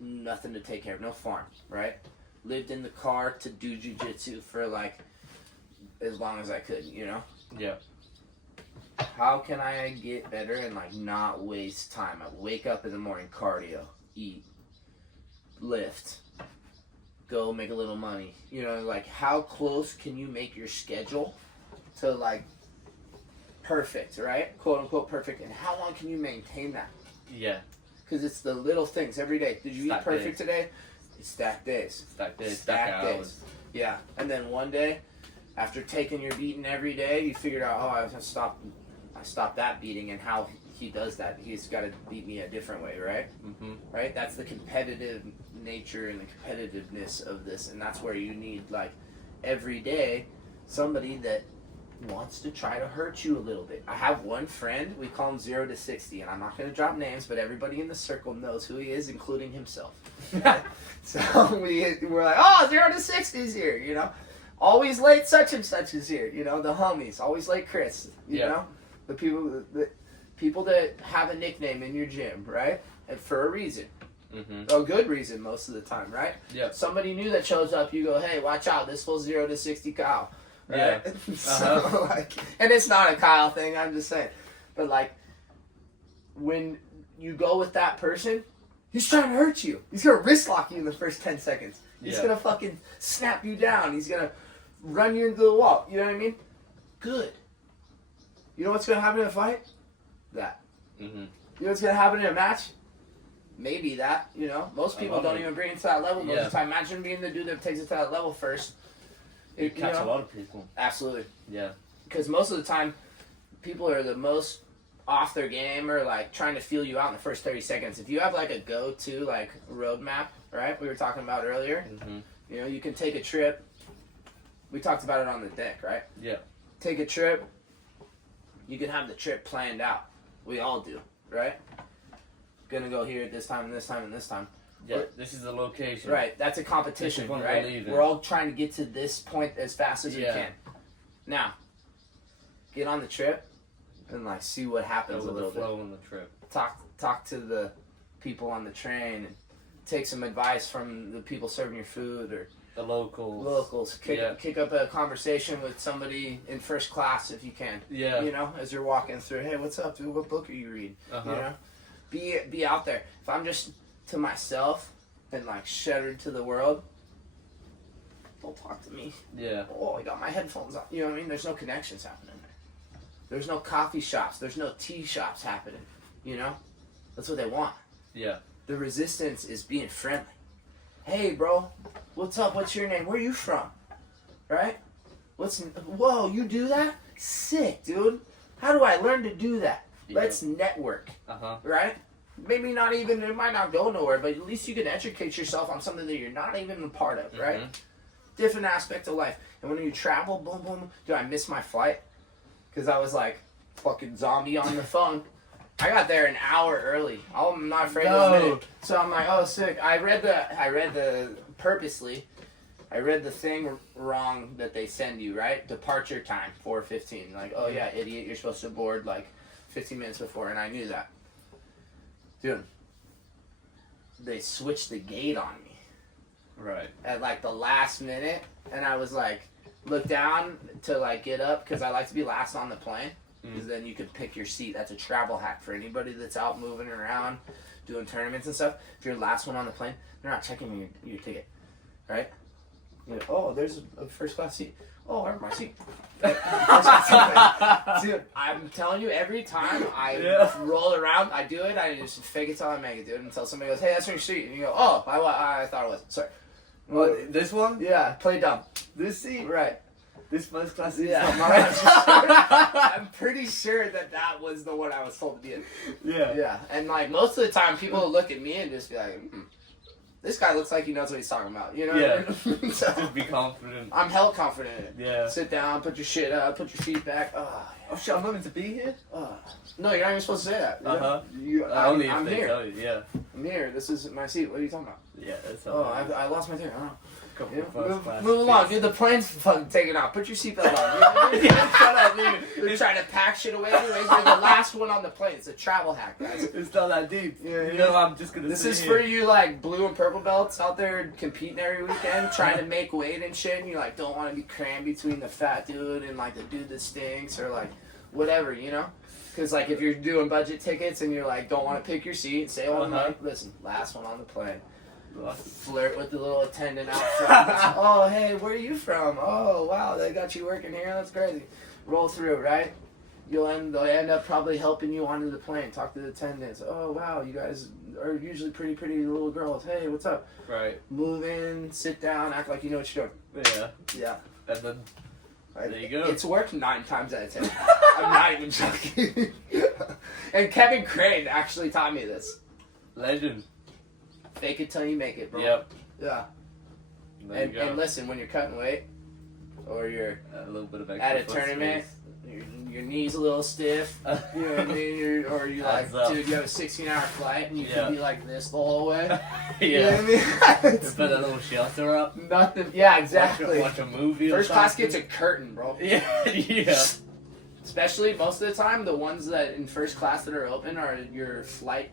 nothing to take care of, no farm, right? Lived in the car to do jiu-jitsu for like as long as I could, you know? Yeah. How can I get better and like not waste time? I wake up in the morning, cardio, eat, lift, go make a little money. You know, like how close can you make your schedule to like perfect, right? Quote unquote perfect. And how long can you maintain that? Yeah. Because it's the little things every day. Did you eat perfect today? It's stacked days. Stacked days. Stacked days. Yeah. And then one day, after taking your beating every day, you figured out, oh, I stopped that beating, and how he does that. He's got to beat me a different way, right? Mm-hmm. Right? That's the competitive nature and the competitiveness of this, and that's where you need, like, every day, somebody that wants to try to hurt you a little bit. I have one friend, we call him 0 to 60, and I'm not going to drop names, but everybody in the circle knows who he is, including himself. So we're like, oh, 0 to 60 is here, you know? Always late such and such is here, you know? The homies. Always late Chris, you know? The people that have a nickname in your gym, right? And for a reason. Mm-hmm. A good reason most of the time, right? Yeah. Somebody new that shows up, you go, hey, watch out, this full 0 to 60 Kyle. Right? Yeah. So, like, and it's not a Kyle thing, I'm just saying. But, like, when you go with that person, he's trying to hurt you. He's going to wrist lock you in the first 10 seconds. He's going to fucking snap you down. He's going to run you into the wall. You know what I mean? Good. You know what's going to happen in a fight? That. Mm-hmm. You know what's going to happen in a match? Maybe that, you know. Most people don't even bring it to that level most of the time. Imagine being the dude that takes it to that level first. You catch a lot of people. Absolutely. Yeah. Because most of the time, people are the most off their game or, like, trying to feel you out in the first 30 seconds. If you have, like, a go-to, like, roadmap, right, we were talking about earlier, you know, you can take a trip. We talked about it on the deck, right? Yeah. Take a trip. You can have the trip planned out. We all do, right? Gonna go here at this time and this time and this time. Yeah, this is the location. Right, that's a competition, right? We're all trying to get to this point as fast as we can. Now, get on the trip and like see what happens a little bit. Flow on the trip. Talk to the people on the train and take some advice from the people serving your food or the locals. Kick up a conversation with somebody in first class if you can. Yeah. You know, as you're walking through, hey, what's up, dude? What book are you reading? Uh-huh. You know, be out there. If I'm just to myself and like shuttered to the world, don't talk to me. Yeah. Oh, I got my headphones on. You know what I mean? There's no connections happening there. There's no coffee shops. There's no tea shops happening. You know, that's what they want. Yeah. The resistance is being friendly. Hey, bro, what's up? What's your name? Where are you from? Right? Whoa, you do that? Sick, dude. How do I learn to do that? Yeah. Let's network. Uh-huh. Right? Maybe not even, it might not go nowhere, but at least you can educate yourself on something that you're not even a part of, right? Different aspect of life. And when you travel, boom, boom, dude, I missed my flight because I was like fucking zombie on the phone. I got there an hour early. I'm not afraid to admit it. So I'm like, oh, sick. I read the thing wrong that they send you, right? Departure time, 4:15. Like, oh yeah, idiot, you're supposed to board like 15 minutes before, and I knew that. Dude, they switched the gate on me. Right. At like the last minute, and I was like, look down to like get up, because I like to be last on the plane. Because then you could pick your seat. That's a travel hack for anybody that's out moving around, doing tournaments and stuff. If you're the last one on the plane, they're not checking your ticket, right? You're like, oh, there's a first class seat. Oh, I have my seat. Dude, I'm telling you, every time I roll around, I do it. I just fake it till I make it, dude. Until somebody goes, hey, that's your seat, and you go, oh, I thought it was. Sorry. What, this one? Yeah, play dumb. This seat? Right. This first class seat? Yeah. I'm pretty sure that was the one I was told to be in. Yeah. Yeah. And like most of the time, people will look at me and just be like, this guy looks like he knows what he's talking about. You know what I mean? So, just be confident. I'm hell confident in it. Yeah. Sit down, put your shit up, put your feet back. Oh, yeah. Oh shit, I'm going to be here? No, you're not even supposed to say that. Uh-huh. I'm they here. tell you, yeah. I'm here. This is my seat. What are you talking about? Yeah, that's Oh, I lost my turn. I don't know. Couple Yeah, of first class move along, seats. dude. The plane's fucking taking off. Put your seatbelt on. Dude. Shut up, dude. They're trying to pack shit away. Anyways, you're the last one on the plane. It's a travel hack, guys. It's not that deep. Yeah, You know, I'm just gonna This sit is here. for you, like, blue and purple belts out there competing every weekend, trying to make weight and shit, and you, like, don't want to be crammed between the fat dude and, like, the dude that stinks or, like, whatever, you know? Because, like, if you're doing budget tickets and you're, like, don't want to pick your seat, say on the mic, listen, last one on the plane. Flirt with the little attendant out front. Oh, hey, where are you from? Oh, wow, they got you working here? That's crazy. Roll through, right? They'll end up probably helping you onto the plane. Talk to the attendants. Oh, wow, you guys are usually pretty little girls. Hey, what's up? Right. Move in, sit down, act like you know what you're doing. Yeah. Yeah. And then Right? there you go. It's worked 9 times out of 10. I'm not even joking. And Kevin Crane actually taught me this. Legend. Fake it till you make it, bro. Yep. Yeah. There you go. And listen, when you're cutting weight, or you're A little bit of extra at a foot tournament, space. your knee's a little stiff, you know what I mean? Or you're like, Adds up. dude, you have a 16-hour flight and you Yeah. can be like this the whole way. Yeah. You know what I mean? Put a little shelter up. Nothing. Yeah, exactly. Watch a movie or First class something. gets a curtain, bro. Yeah. Yeah. Especially most of the time, the ones that in first class that are open are your flight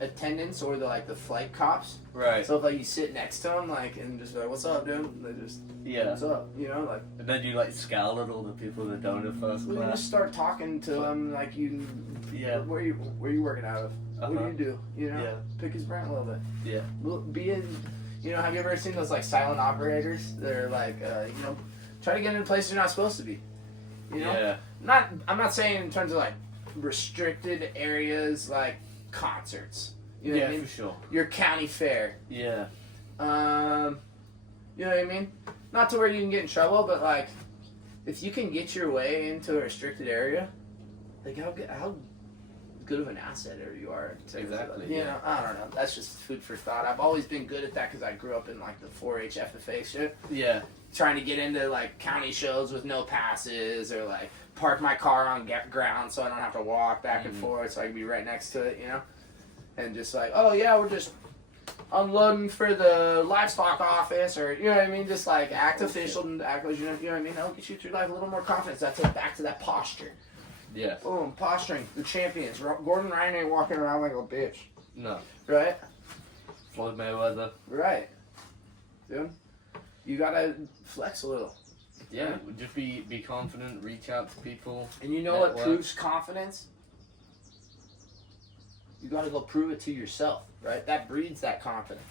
attendants or the flight cops. Right. So if like you sit next to them, like, and just be like, "What's up, dude?" And they just, Yeah. "What's up?" You know, like. And then you like scowl at all the people that don't have first We class. just start talking to them like you. Yeah. Where you working out of? What do you do? You know. Yeah. Pick his brain a little bit. Yeah. Well, be in. You know, have you ever seen those like silent operators? They're like, you know, try to get in places you're not supposed to be. You know. Yeah. I'm not saying in terms of like restricted areas like concerts. You know Yeah, what I mean? for sure. Your county fair. Yeah. You know what I mean? Not to where you can get in trouble, but like, if you can get your way into a restricted area, like how good of an asset you are. Exactly, You yeah. know, I don't know. That's just food for thought. I've always been good at that because I grew up in like the 4-H FFA shit. Yeah. Trying to get into like county shows with no passes or like park my car on ground so I don't have to walk back and forth so I can be right next to it, you know? And just like, oh yeah, we're just unloading for the livestock office, or you know what I mean, just like act official and act like you know what I mean. That'll get you through life a little more confidence. That's it, back to that posture. Yeah. Boom, posturing. The champions. Gordon Ryan ain't walking around like a bitch, No. right? Floyd Mayweather. Right, dude. You gotta flex a little. Yeah. Right? Just be confident. Reach out to people. And you know what Network. proves confidence? You gotta go prove it to yourself, right? That breeds that confidence.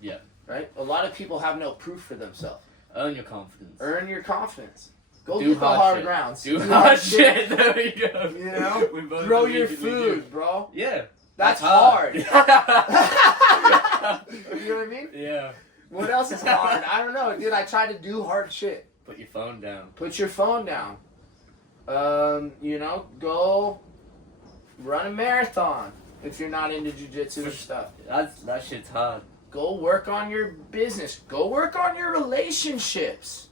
Yeah. Right? A lot of people have no proof for themselves. Earn your confidence. Earn your confidence. Go Do get the hard hard shit. rounds. Do hard shit. There we go. You know? We both Grow your immediately food, do. bro. Yeah. That's hard. hard. You know what I mean? Yeah. What else is hard? I don't know, dude. I try to do hard shit. Put your phone down. Put your phone down. You know, go run a marathon if you're not into jiu-jitsu or stuff. That shit's hard. Go work on your business. Go work on your relationships.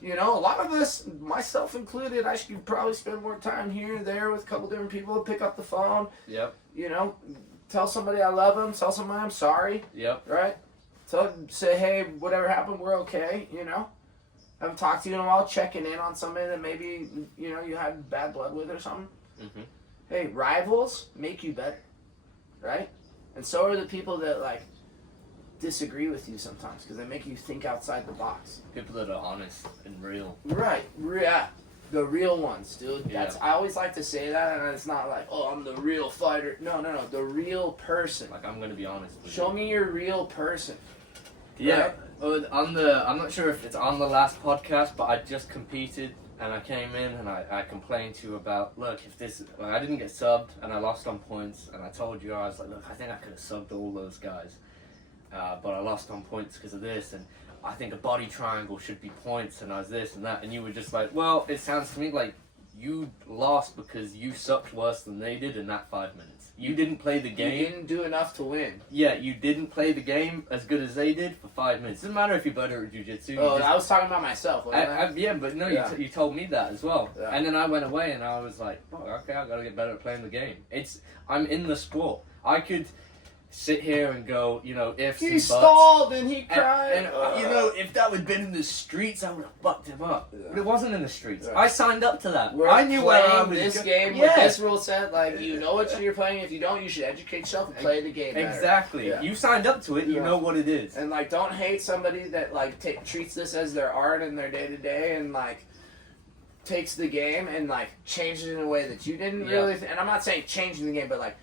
You know, a lot of us, myself included, I should probably spend more time here and there with a couple different people. Pick up the phone. Yep. You know, tell somebody I love them. Tell somebody I'm sorry. Yep. Right? Say, hey, whatever happened, we're okay. You know, haven't talked to you in a while. Checking in on somebody that maybe you know you had bad blood with or something. Mhm. Hey, rivals make you better, right? And so are the people that like disagree with you sometimes because they make you think outside the box. People that are honest and real. Right? Yeah. The real ones, dude. Yeah. I always like to say that, and it's not like, oh, I'm the real fighter. No. The real person. Like, I'm gonna be honest with Show you. me your real person. Yeah. I'm not sure if it's on the last podcast, but I just competed and I came in and I complained to you about, look, if this, like, I didn't get subbed and I lost on points, and I told you, I was like, look, I think I could have subbed all those guys, but I lost on points because of this, and I think a body triangle should be points, and I was this and that, and you were just like, well, it sounds to me like you lost because you sucked worse than they did in that 5 minutes. You didn't play the You game. didn't do enough to win. Yeah, you didn't play the game as good as they did for 5 minutes. Doesn't matter if you're better at jiu-jitsu. Oh, I was talking about myself. Wasn't I? Yeah, but no, Yeah. you told me that as well. Yeah. And then I went away and I was like, oh, okay, I gotta get better at playing the game. I'm in the sport. I could sit here and go, ifs He and buts. stalled and he cried. And if that would have been in the streets, I would have fucked him up. Yeah. But it wasn't in the streets. Yeah. I signed up to that. We're I knew where I playing was this go- game Yeah. with this rule set. Like, you know what you're playing. If you don't, you should educate yourself and play the game better. Exactly. Yeah. You signed up to it. You Yeah. know what it is. And like, don't hate somebody that like treats this as their art and their day to day, and like takes the game and like changes it in a way that you didn't Yeah. really. And I'm not saying changing the game, but like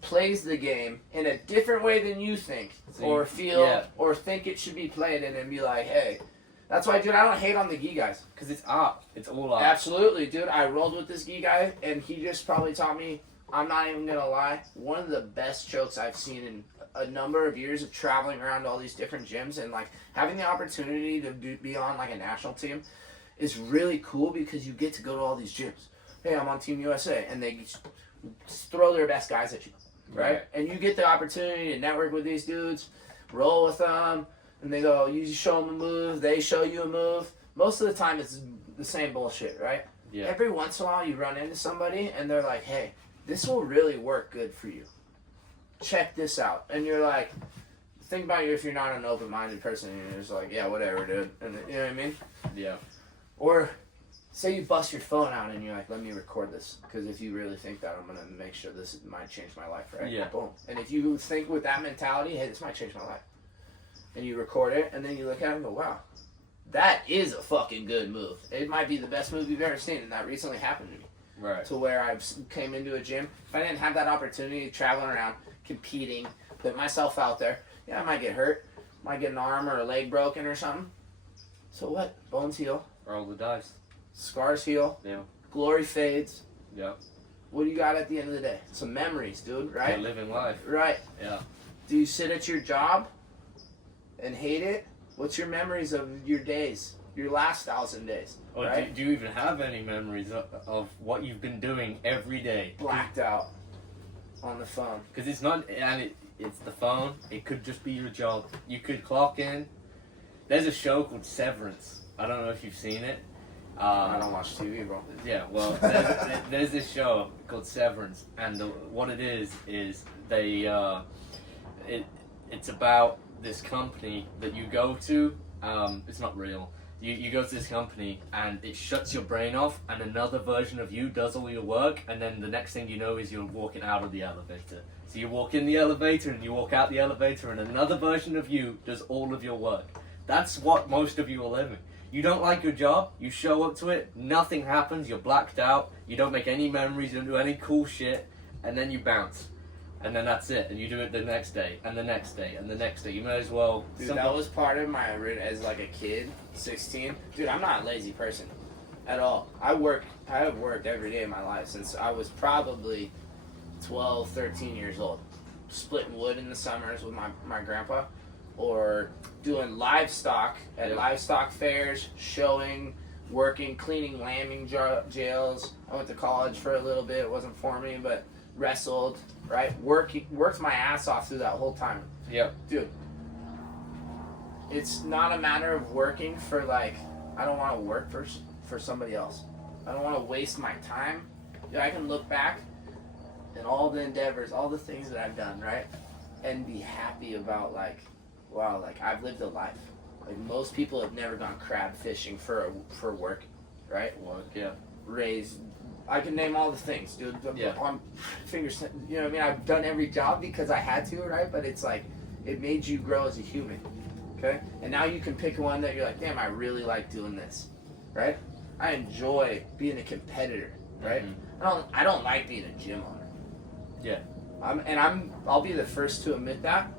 plays the game in a different way than you think So or you- feel yeah. or think it should be played in, and be like, hey. That's why, dude, I don't hate on the gi guys. Because it's art. It's all art. Absolutely, dude. I rolled with this gi guy, and he just probably taught me, I'm not even going to lie, one of the best chokes I've seen in a number of years of traveling around all these different gyms, and like having the opportunity to be on like a national team is really cool because you get to go to all these gyms. Hey, I'm on Team USA, and they throw their best guys at you, right? And you get the opportunity to network with these dudes, roll with them, and they go, you show them a move, they show you a move. Most of the time, it's the same bullshit, right? Yeah. Every once in a while, you run into somebody, and they're like, hey, this will really work good for you. Check this out. And you're like, think about you if you're not an open-minded person, and you're just like, yeah, whatever, dude. And you know what I mean? Yeah. Or say you bust your phone out, and you're like, let me record this, because if you really think that, I'm going to make sure this might change my life, right? Yeah. Boom. And if you think with that mentality, hey, this might change my life, and you record it, and then you look at it and go, wow, that is a fucking good move. It might be the best move you've ever seen, and that recently happened to me. Right. To where I came into a gym. If I didn't have that opportunity, traveling around, competing, put myself out there, yeah, I might get hurt, might get an arm or a leg broken or something. So what? Bones heal, Roll the dice. scars heal, Yeah. glory fades. Yeah. What do you got at the end of the day? Some memories, dude, right? You're living life. Right. Yeah. Do you sit at your job and hate it? What's your memories of your days? Your last 1,000 days, Or right? do you even have any memories of what you've been doing every day? Blacked out on the phone. Because it's not, and it's the phone. It could just be your job. You could clock in. There's a show called Severance. I don't know if you've seen it. I don't watch TV, bro. Yeah, well, there's this show called Severance, and what it is they, it's about this company that you go to. It's not real. You go to this company and it shuts your brain off, and another version of you does all your work, and then the next thing you know is you're walking out of the elevator. So you walk in the elevator and you walk out the elevator, and another version of you does all of your work. That's what most of you are living. You don't like your job, you show up to it, nothing happens, you're blacked out, you don't make any memories, you don't do any cool shit, and then you bounce. And then that's it, and you do it the next day, and the next day, and the next day. You may as well... Dude, that was part of my, as like a kid, 16. Dude, I'm not a lazy person at all. I have worked every day of my life since I was probably 12, 13 years old. Splitting wood in the summers with my grandpa, or doing livestock at livestock fairs, showing, working, cleaning lambing jails. I went to college for a little bit. It wasn't for me, but wrestled, right? Worked my ass off through that whole time. Yep. Dude, it's not a matter of working for like, I don't want to work for somebody else. I don't want to waste my time. Yeah, I can look back and all the endeavors, all the things that I've done, right? And be happy about like, wow, like I've lived a life. Like most people have never gone crab fishing for work, right? Work, yeah. Raised, I can name all the things, dude. Yeah. On fingers, you know what I mean? I've done every job because I had to, right? But it's like, it made you grow as a human, okay? And now you can pick one that you're like, damn, I really like doing this, right? I enjoy being a competitor, right? Mm-hmm. I don't like being a gym owner. Yeah. I'll be the first to admit that,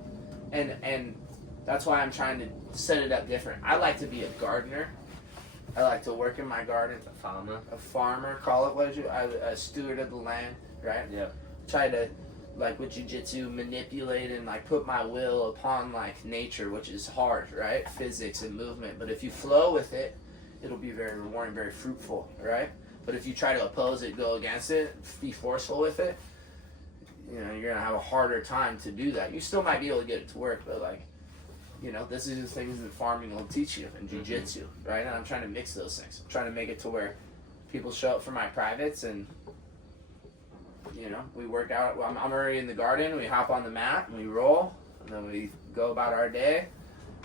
and that's why I'm trying to set it up different. I like to be a gardener. I like to work in my garden. A farmer, call it what a steward of the land, right? Yeah. Try to, like with jiu-jitsu, manipulate and like put my will upon like nature, which is hard, right? Physics and movement. But if you flow with it, it'll be very rewarding, very fruitful, right? But if you try to oppose it, go against it, be forceful with it, you know, you're gonna have a harder time to do that. You still might be able to get it to work, but like, you know, this is the things that farming will teach you and jujitsu, right? And I'm trying to mix those things. I'm trying to make it to where people show up for my privates and, you know, we work out. I'm already in the garden. We hop on the mat and we roll, and then we go about our day.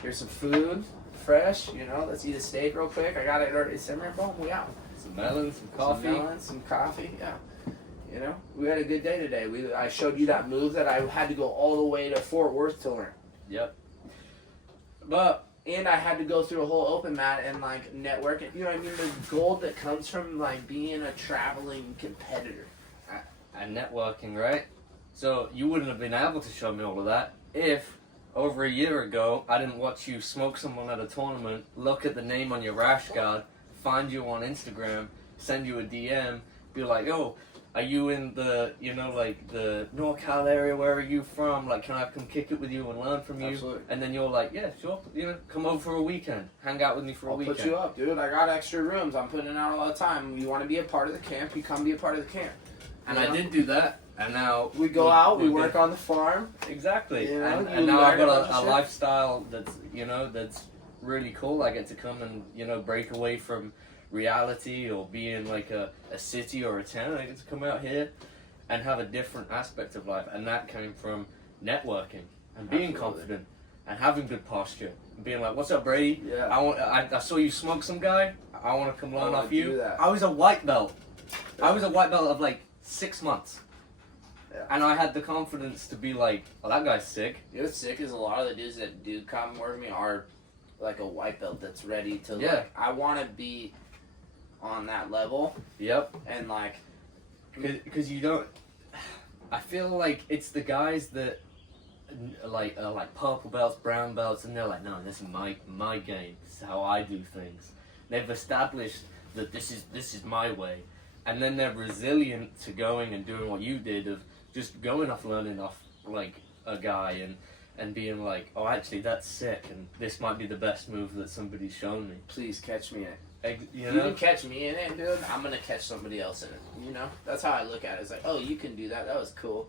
Here's some food, fresh. You know, let's eat a steak real quick. I got it already simmering. Boom, we out. Some melons, some coffee. Some coffee. Yeah. You know, we had a good day today. I showed you that move that I had to go all the way to Fort Worth to learn. Yep. And I had to go through a whole open mat and like network. You know what I mean? The gold that comes from like being a traveling competitor. And networking, right? So you wouldn't have been able to show me all of that if over a year ago I didn't watch you smoke someone at a tournament, look at the name on your rash guard, find you on Instagram, send you a DM, be like, yo, are you in the, you know, like the NorCal area? Where are you from? Like, can I come kick it with you and learn from you? Absolutely. And then you're like, yeah, sure. You know, come over for a weekend. Hang out with me for a weekend. I'll put you up, dude. I got extra rooms. I'm putting it out all the time. You want to be a part of the camp, you come be a part of the camp. And I did do that. And now we go out, we work on the farm. Exactly. You know, and now I've got a lifestyle that's, you know, that's really cool. I get to come and, you know, break away from reality or be in like a city or a town. I get to come out here and have a different aspect of life. And that came from networking and being confident and having good posture. And being like, what's up, Brady? Yeah. I saw you smoke some guy. I want to come learn off you. That. I was a white belt. Yeah. I was a white belt of like 6 months. Yeah. And I had the confidence to be like, well, that guy's sick. You know what's sick is a lot of the dudes that do come work with me are like a white belt that's ready to, like, I want to be on that level. Yep. And like, because you don't, I feel like it's the guys that like purple belts, brown belts, and they're like, no, this is my game. This is how I do things. They've established that this is my way. And then they're resilient to going and doing what you did of just going off learning off like a guy and being like, oh, actually that's sick and this might be the best move that somebody's shown me. Please catch me in it. You know? You can catch me in it, dude. I'm gonna catch somebody else in it. You know, that's how I look at it. It's like, oh, you can do that. That was cool.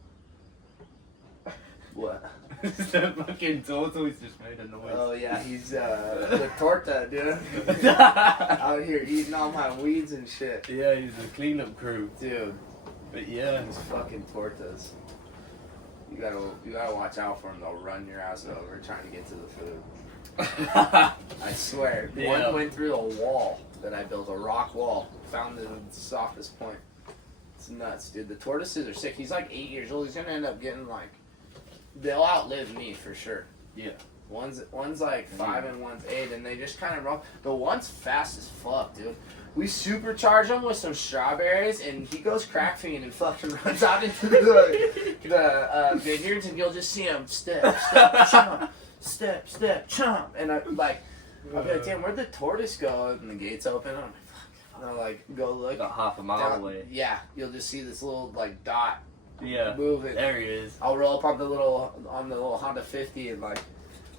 What? The fucking tortoise just made a noise. Oh yeah, he's the torta, dude. Out here eating all my weeds and shit. Yeah, he's a cleanup crew, dude. But yeah, these fucking tortas. You gotta watch out for them. They'll run your ass over trying to get to the food. I swear. Yeah. One went through a wall that I built, a rock wall. Found the softest point. It's nuts, dude. The tortoises are sick. He's like 8 years old. He's gonna end up getting like. They'll outlive me for sure. Yeah. One's like 5 and one's 8, and they just kind of roll. The one's fast as fuck, dude. We supercharge him with some strawberries, and he goes crack fiend and fucking runs out into the vineyards, and you'll just see him step, chomp, step, chomp, and I'll be like, damn, where'd the tortoise go? And the gate's open. I'm like, fuck. And I'll like go look. About half a mile away. Yeah, you'll just see this little like dot. Yeah, moving. There he is. I'll roll up on the little Honda 50 and like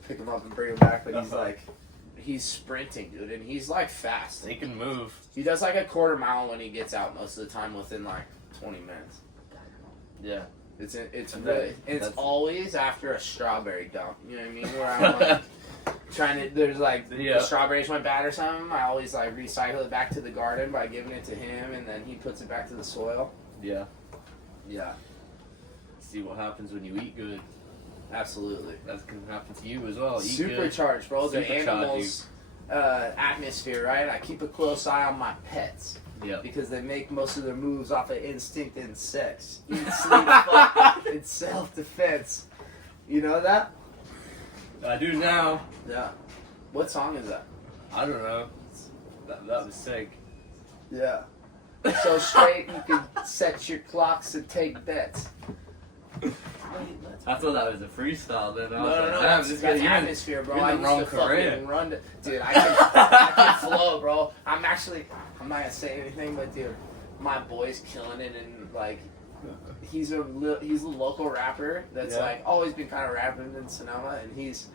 pick him up and bring him back, but he's like, he's sprinting, dude, and he's like fast. He can move. He does like a quarter mile when he gets out most of the time within like 20 minutes. Yeah. It's always after a strawberry dump. You know what I mean? Where I'm like trying to. There's like the strawberries went bad or something. I always like recycle it back to the garden by giving it to him, and then he puts it back to the soil. Yeah. Yeah. See what happens when you eat good. Absolutely. That's gonna happen to you as well. Eat Supercharged, bro. The Supercharge animals' atmosphere, right? I keep a close eye on my pets. Yeah. Because they make most of their moves off of instinct and sex. Eat, sleep, fuck, and self-defense. You know that? I do now. Yeah. What song is that? I don't know. That was sick. Yeah. So straight you can set your clocks and take bets. I thought that was a freestyle then. No, that's atmosphere, bro. I used to fucking run to... Dude, I can flow, bro. I'm not gonna say anything, but dude, my boy's killing it, and like, he's a local rapper that's like always been kind of rapping in Sonoma, and he's,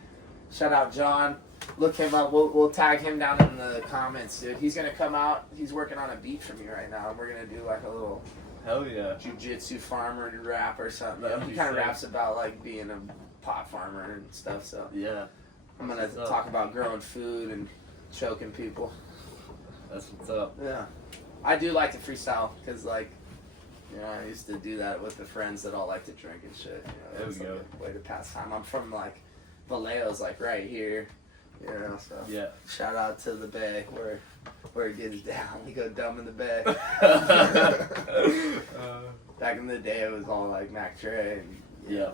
shout out John, look him up. We'll tag him down in the comments, dude. He's gonna come out. He's working on a beat for me right now, and we're gonna do like a little Hell yeah. jiu-jitsu farmer and rap or something. That'd He be kind of sick. raps about like being a pot farmer and stuff. So Yeah. I'm gonna That's what's talk up. about growing food and choking people. That's what's up. Yeah, I do like to freestyle because like, you know, I used to do that with the friends that all like to drink and shit. You know, There it's we like go. a way to pass time. I'm from like Vallejo's, like right here. You know, so Yeah. shout out to the Bay where it gets down. You go dumb in the Bay. Back in the day, it was all like Mac Dre. And, Yeah.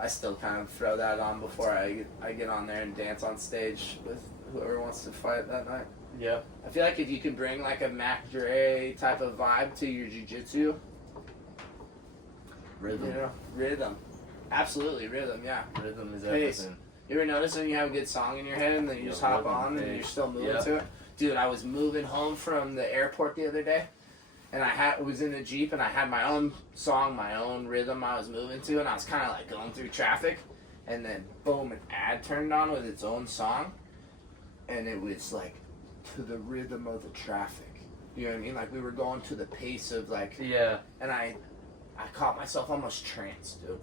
I still kind of throw that on before I get on there and dance on stage with whoever wants to fight that night. Yeah. I feel like if you can bring like a Mac Dre type of vibe to your jiu-jitsu, Rhythm. you know, rhythm. Absolutely, rhythm, yeah. Rhythm is Pace. everything. You ever notice when you have a good song in your head and then you Yeah, just hop rhythm, on and pace. you're still moving Yeah. to it? Dude, I was moving home from the airport the other day and I was in the Jeep and I had my own song, my own rhythm I was moving to, and I was kind of like going through traffic, and then boom, an ad turned on with its own song, and it was like to the rhythm of the traffic. You know what I mean? Like we were going to the pace of like, Yeah. and I caught myself almost tranced, dude.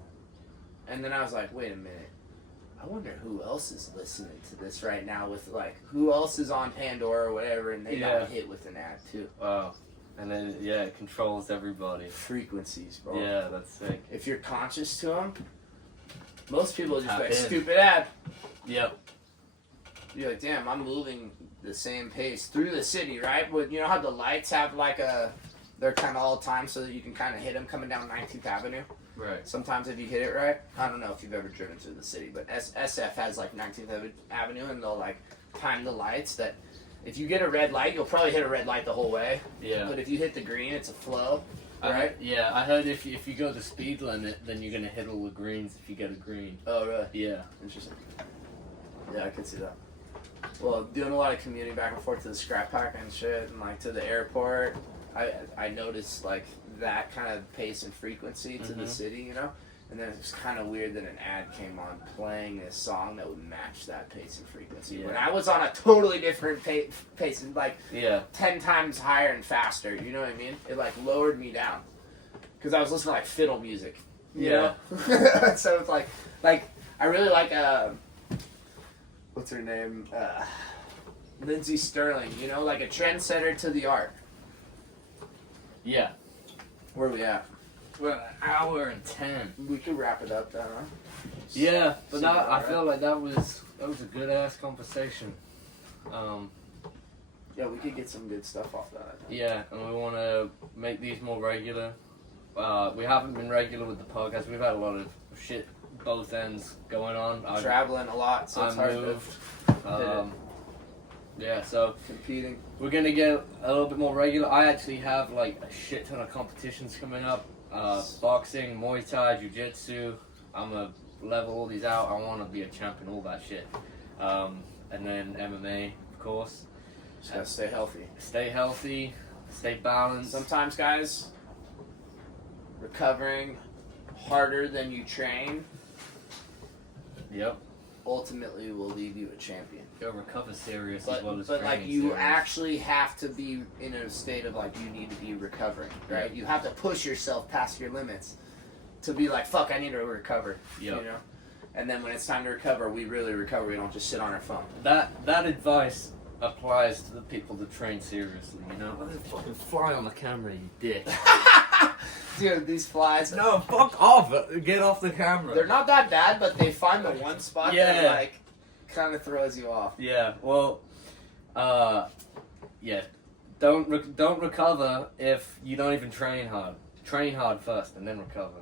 And then I was like, wait a minute. I wonder who else is listening to this right now with like, who else is on Pandora or whatever, and they Yeah. got hit with an ad too. Wow. And then, yeah, it controls everybody. Frequencies, bro. Yeah, that's sick. If you're conscious to them, most people just Tap like, in. stupid ad. Yep. You're like, damn, I'm moving the same pace through the city, right? But you know how the lights have like they're kind of all time so that you can kind of hit them coming down 19th Avenue? Right. Sometimes if you hit it right, I don't know if you've ever driven through the city, but SF has like 19th Avenue, and they'll like time the lights that if you get a red light, you'll probably hit a red light the whole way. Yeah. But if you hit the green, it's a flow, I- right? Yeah, I heard if you go the speed limit, then you're gonna hit all the greens if you get a green. Oh, really? Yeah. Interesting. Yeah, I can see that. Well, doing a lot of commuting back and forth to the scrap pack and shit, and like to the airport, I noticed like that kind of pace and frequency to the Mhm. city, you know. And then it was kind of weird that an ad came on playing a song that would match that pace and frequency. Yeah. When I was on a totally different pace, and like Yeah. 10 times higher and faster. You know what I mean? It like lowered me down because I was listening to like fiddle music. You Yeah. know? So it's like I really like what's her name? Lindsay Sterling. You know, like a trendsetter to the art. Yeah. Where are we at? We're an hour and 10. We could wrap it up then, huh? Yeah, but Seems now I alright. feel like that was a good ass conversation. Yeah, we could get some good stuff off that. I think. Yeah, and we want to make these more regular. We haven't been regular with the podcast. We've had a lot of shit both ends going on. Traveling a lot, so it's I hard moved. to Yeah, so competing. we're gonna get a little bit more regular. I actually have like a shit ton of competitions coming up. Boxing, Muay Thai, Jiu Jitsu. I'm gonna level all these out. I want to be a champion, all that shit. And then MMA, of course. Just gotta stay healthy. Stay healthy, stay balanced. Sometimes, guys, recovering harder than you train Yep. ultimately will leave you a champion. Go recover serious But, as well as but like training you serious. actually have to be in a state of like you need to be recovering, right? You have to push yourself past your limits to be like, fuck, I need to recover. Yep. You know? And then when it's time to recover, we really recover. We don't just sit on our phone. That advice applies to the people that train seriously, you know? Fucking fly on the camera, you dick. Dude, these flies. No, fuck off. Get off the camera. They're not that bad, but they find the one spot that Yeah. like kind of throws you off. Yeah, well, yeah. Don't recover if you don't even train hard. Train hard first and then recover.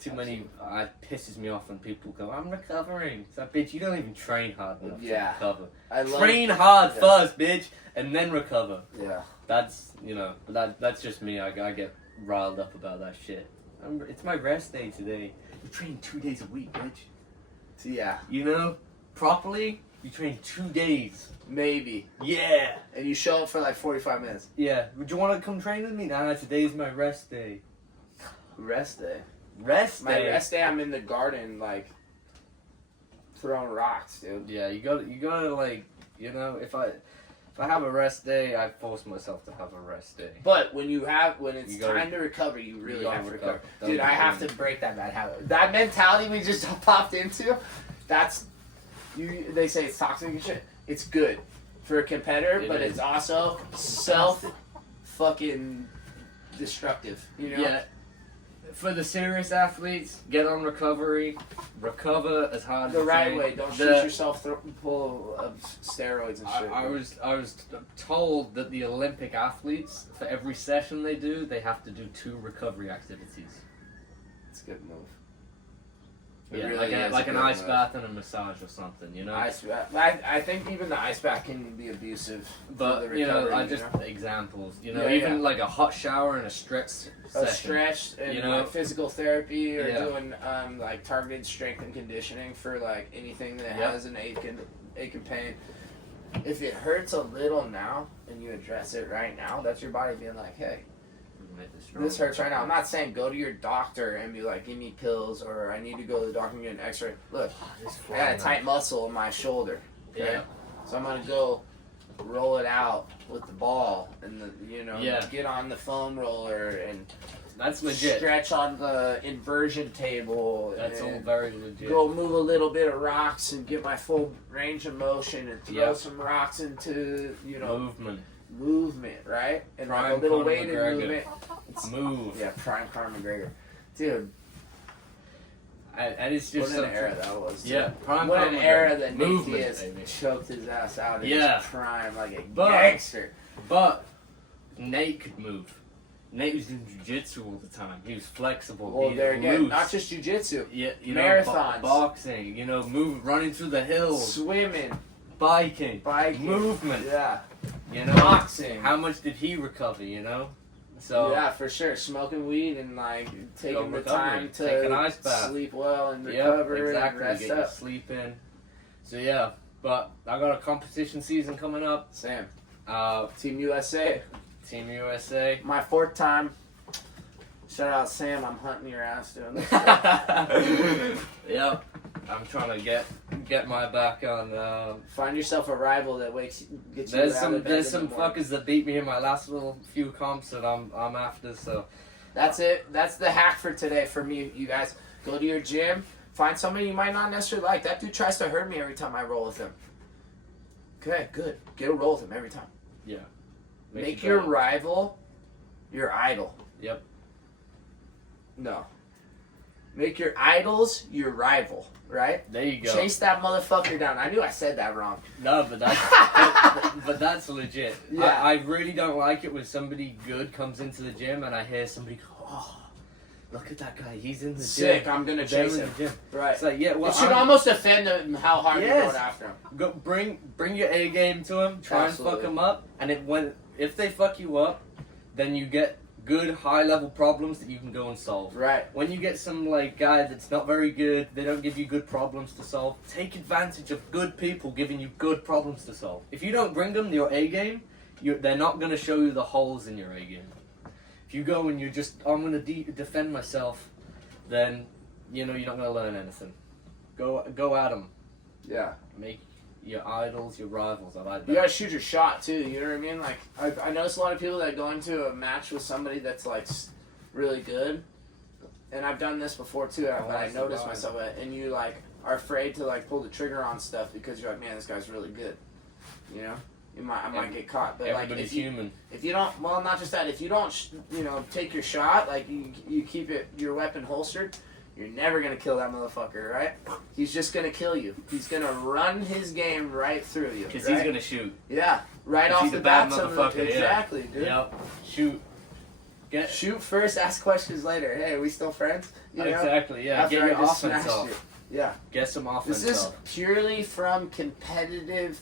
Too many, it pisses me off when people go, I'm recovering. It's like, bitch, you don't even train hard enough Yeah. to recover. I love Train hard Yeah. first, bitch, and then recover. Yeah. That's, you know, that's just me. I get riled up about that shit. It's my rest day today. You train 2 days a week, bitch. Yeah. You know, properly, you train 2 days. Maybe. Yeah. And you show up for like 45 minutes. Yeah. Would you want to come train with me? Nah, today's my rest day. Rest day. Rest My day. rest day, I'm in the garden, like, throwing rocks, dude. Yeah, you gotta like, you know, if I I have a rest day, I force myself to have a rest day. But when it's You gotta- time to recover, you really gotta have to recover. recover. Don't Dude, I be have doing to break that bad habit. That mentality we just popped into, they say it's toxic and shit. It's good for a competitor, but is. it's also fucking destructive. You know? Yeah. For the serious athletes, get on recovery, recover as hard as The you right can. way. Don't shoot yourself full of steroids and shit. I was told that the Olympic athletes, for every session they do, they have to do 2 recovery activities. It's a good move. Yeah, really is like a an good ice move. bath and a massage or something, you know. Ice bath. I think even the ice bath can be abusive. But for the you know, recovery, I just examples. You know, Yeah, even yeah. like a hot shower and a stretch a session. stretch and you know? like physical therapy or Yeah. doing like targeted strength and conditioning for like anything that Yep. has an ache and pain. If it hurts a little now and you address it right now, that's your body being like, hey, this hurts right now. I'm not saying go to your doctor and be like, give me pills or I need to go to the doctor and get an x-ray. Look, I got a tight muscle in my shoulder. Okay? Yeah. So I'm going to go roll it out with the ball and get on the foam roller and That's legit. stretch on the inversion table. That's all and very legit. go move a little bit of rocks and get my full range of motion and throw Yep. some rocks into Movement. right? And Prime like a little Conor weighted McGregor. movement. Move. Yeah, prime Conor McGregor. Dude, And it's what just an something. era that was. Yeah, prime What an Conor era McGregor. that Nate Movement, Diaz baby. choked his ass out in Yeah. his prime like a But- gangster. But Nate could move. Nate was doing jiu-jitsu all the time. He was flexible. Well, he there again, loose. not just jiu-jitsu. Yeah, you know, Marathons. boxing. You know, running through the hills, Swimming, biking, biking, movement. yeah, You know, boxing. how much did he recover? You know, so yeah, for sure. Smoking weed and like taking the recovery. time Take an to ice bath. sleep well and yeah, recover and exactly. rest Get your up. sleep in. So yeah, but I got a competition season coming up. Sam, Uh, Team USA, Team USA. my 4th time. Shout out Sam, I'm hunting your ass doing this. Yep, I'm trying to get my back on. Find yourself a rival that gets you. There's out of some bed there's in some the morning. fuckers that beat me in my last little few comps that I'm after. So That's it. That's the hack for today for me, you guys. Go to your gym. Find somebody you might not necessarily like. That dude tries to hurt me every time I roll with him. Okay, good. Get a roll with him every time. yeah, Make you your better. rival your idol. Yep. No. Make your idols your rival, right? There you go. Chase that motherfucker down. I knew I said that wrong. No, but that's but that's legit. Yeah. I really don't like it when somebody good comes into the gym and I hear somebody go, "Oh, look at that guy. He's in the Sick. gym. I'm gonna They're chase in him. the gym." Right. It's like, yeah, well, It should almost offend him how hard you're Yes. going after him. go bring your A game to him. Try Absolutely. and fuck him up, and if they fuck you up, then you get good high level problems that you can go and solve. Right. When you get some like guy that's not very good, they don't give you good problems to solve. Take advantage of good people giving you good problems to solve. If you don't bring them your A game, they're not going to show you the holes in your A game. If you go and you're just, I'm going to defend myself, then you're not going to learn anything. Go at them. Yeah. Make your idols your rivals. I like that. You gotta shoot your shot too. You know what I mean? Like I notice a lot of people that go into a match with somebody that's like really good, and I've done this before too. But I noticed myself, and you like are afraid to like pull the trigger on stuff because you're like, man, this guy's really good. You know, I might get caught. But like Everybody's if human. you don't, well, not just that. If you don't, take your shot, like you keep your weapon holstered. You're never going to kill that motherfucker, right? He's just going to kill you. He's going to run his game right through you. Because right? he's going to shoot. Yeah, right off He's the a bad bat. motherfucker, yeah. Exactly, dude. Yep. Shoot. Shoot first, ask questions later. Hey, are we still friends? You know? Exactly, yeah. After Get your I just offense smashed off. you. Yeah. Get some offense This is off. purely from competitive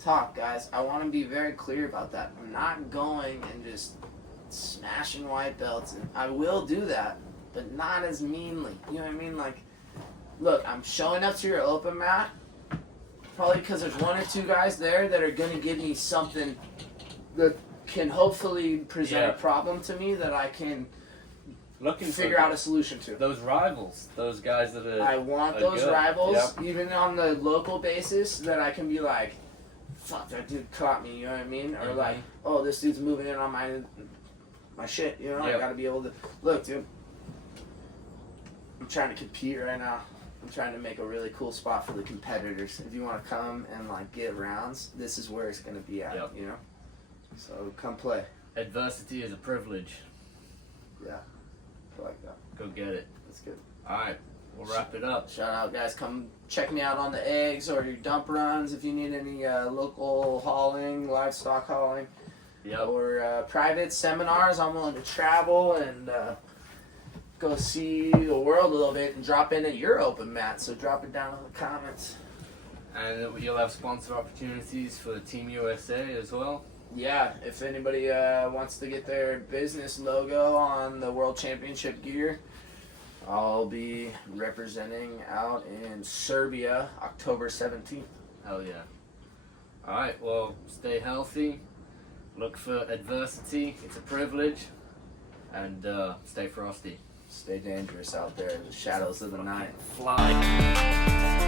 talk, guys. I want to be very clear about that. I'm not going and just smashing white belts. And I will do that, but not as meanly. You know what I mean? Like, look, I'm showing up to your open mat probably because there's one or two guys there that are going to give me something that can hopefully present a problem to me that I can figure out a solution to. Those rivals, those guys that are. I want are those good. rivals, Yep. even on the local basis, that I can be like, fuck, that dude caught me, you know what I mean? Or Mhm. like, oh, this dude's moving in on my shit, you know? Yep. I gotta be able to, look, dude, I'm trying to compete right now. I'm trying to make a really cool spot for the competitors. If you want to come and like get rounds, this is where it's gonna be at, Yep. you know? So come play. Adversity is a privilege. Yeah, I like that. Go get it. That's good. All right, we'll wrap it up. Shout out, guys. Come check me out on the eggs or your dump runs if you need any local hauling, livestock hauling, Yep. or private seminars. I'm willing to travel and go see the world a little bit and drop in at your open mat. So drop it down in the comments. And you'll have sponsor opportunities for Team USA as well. Yeah, if anybody wants to get their business logo on the World Championship gear, I'll be representing out in Serbia, October 17th. Hell yeah. All right, well, stay healthy. Look for adversity. It's a privilege. And stay frosty. Stay dangerous out there in the shadows of the night. Fly.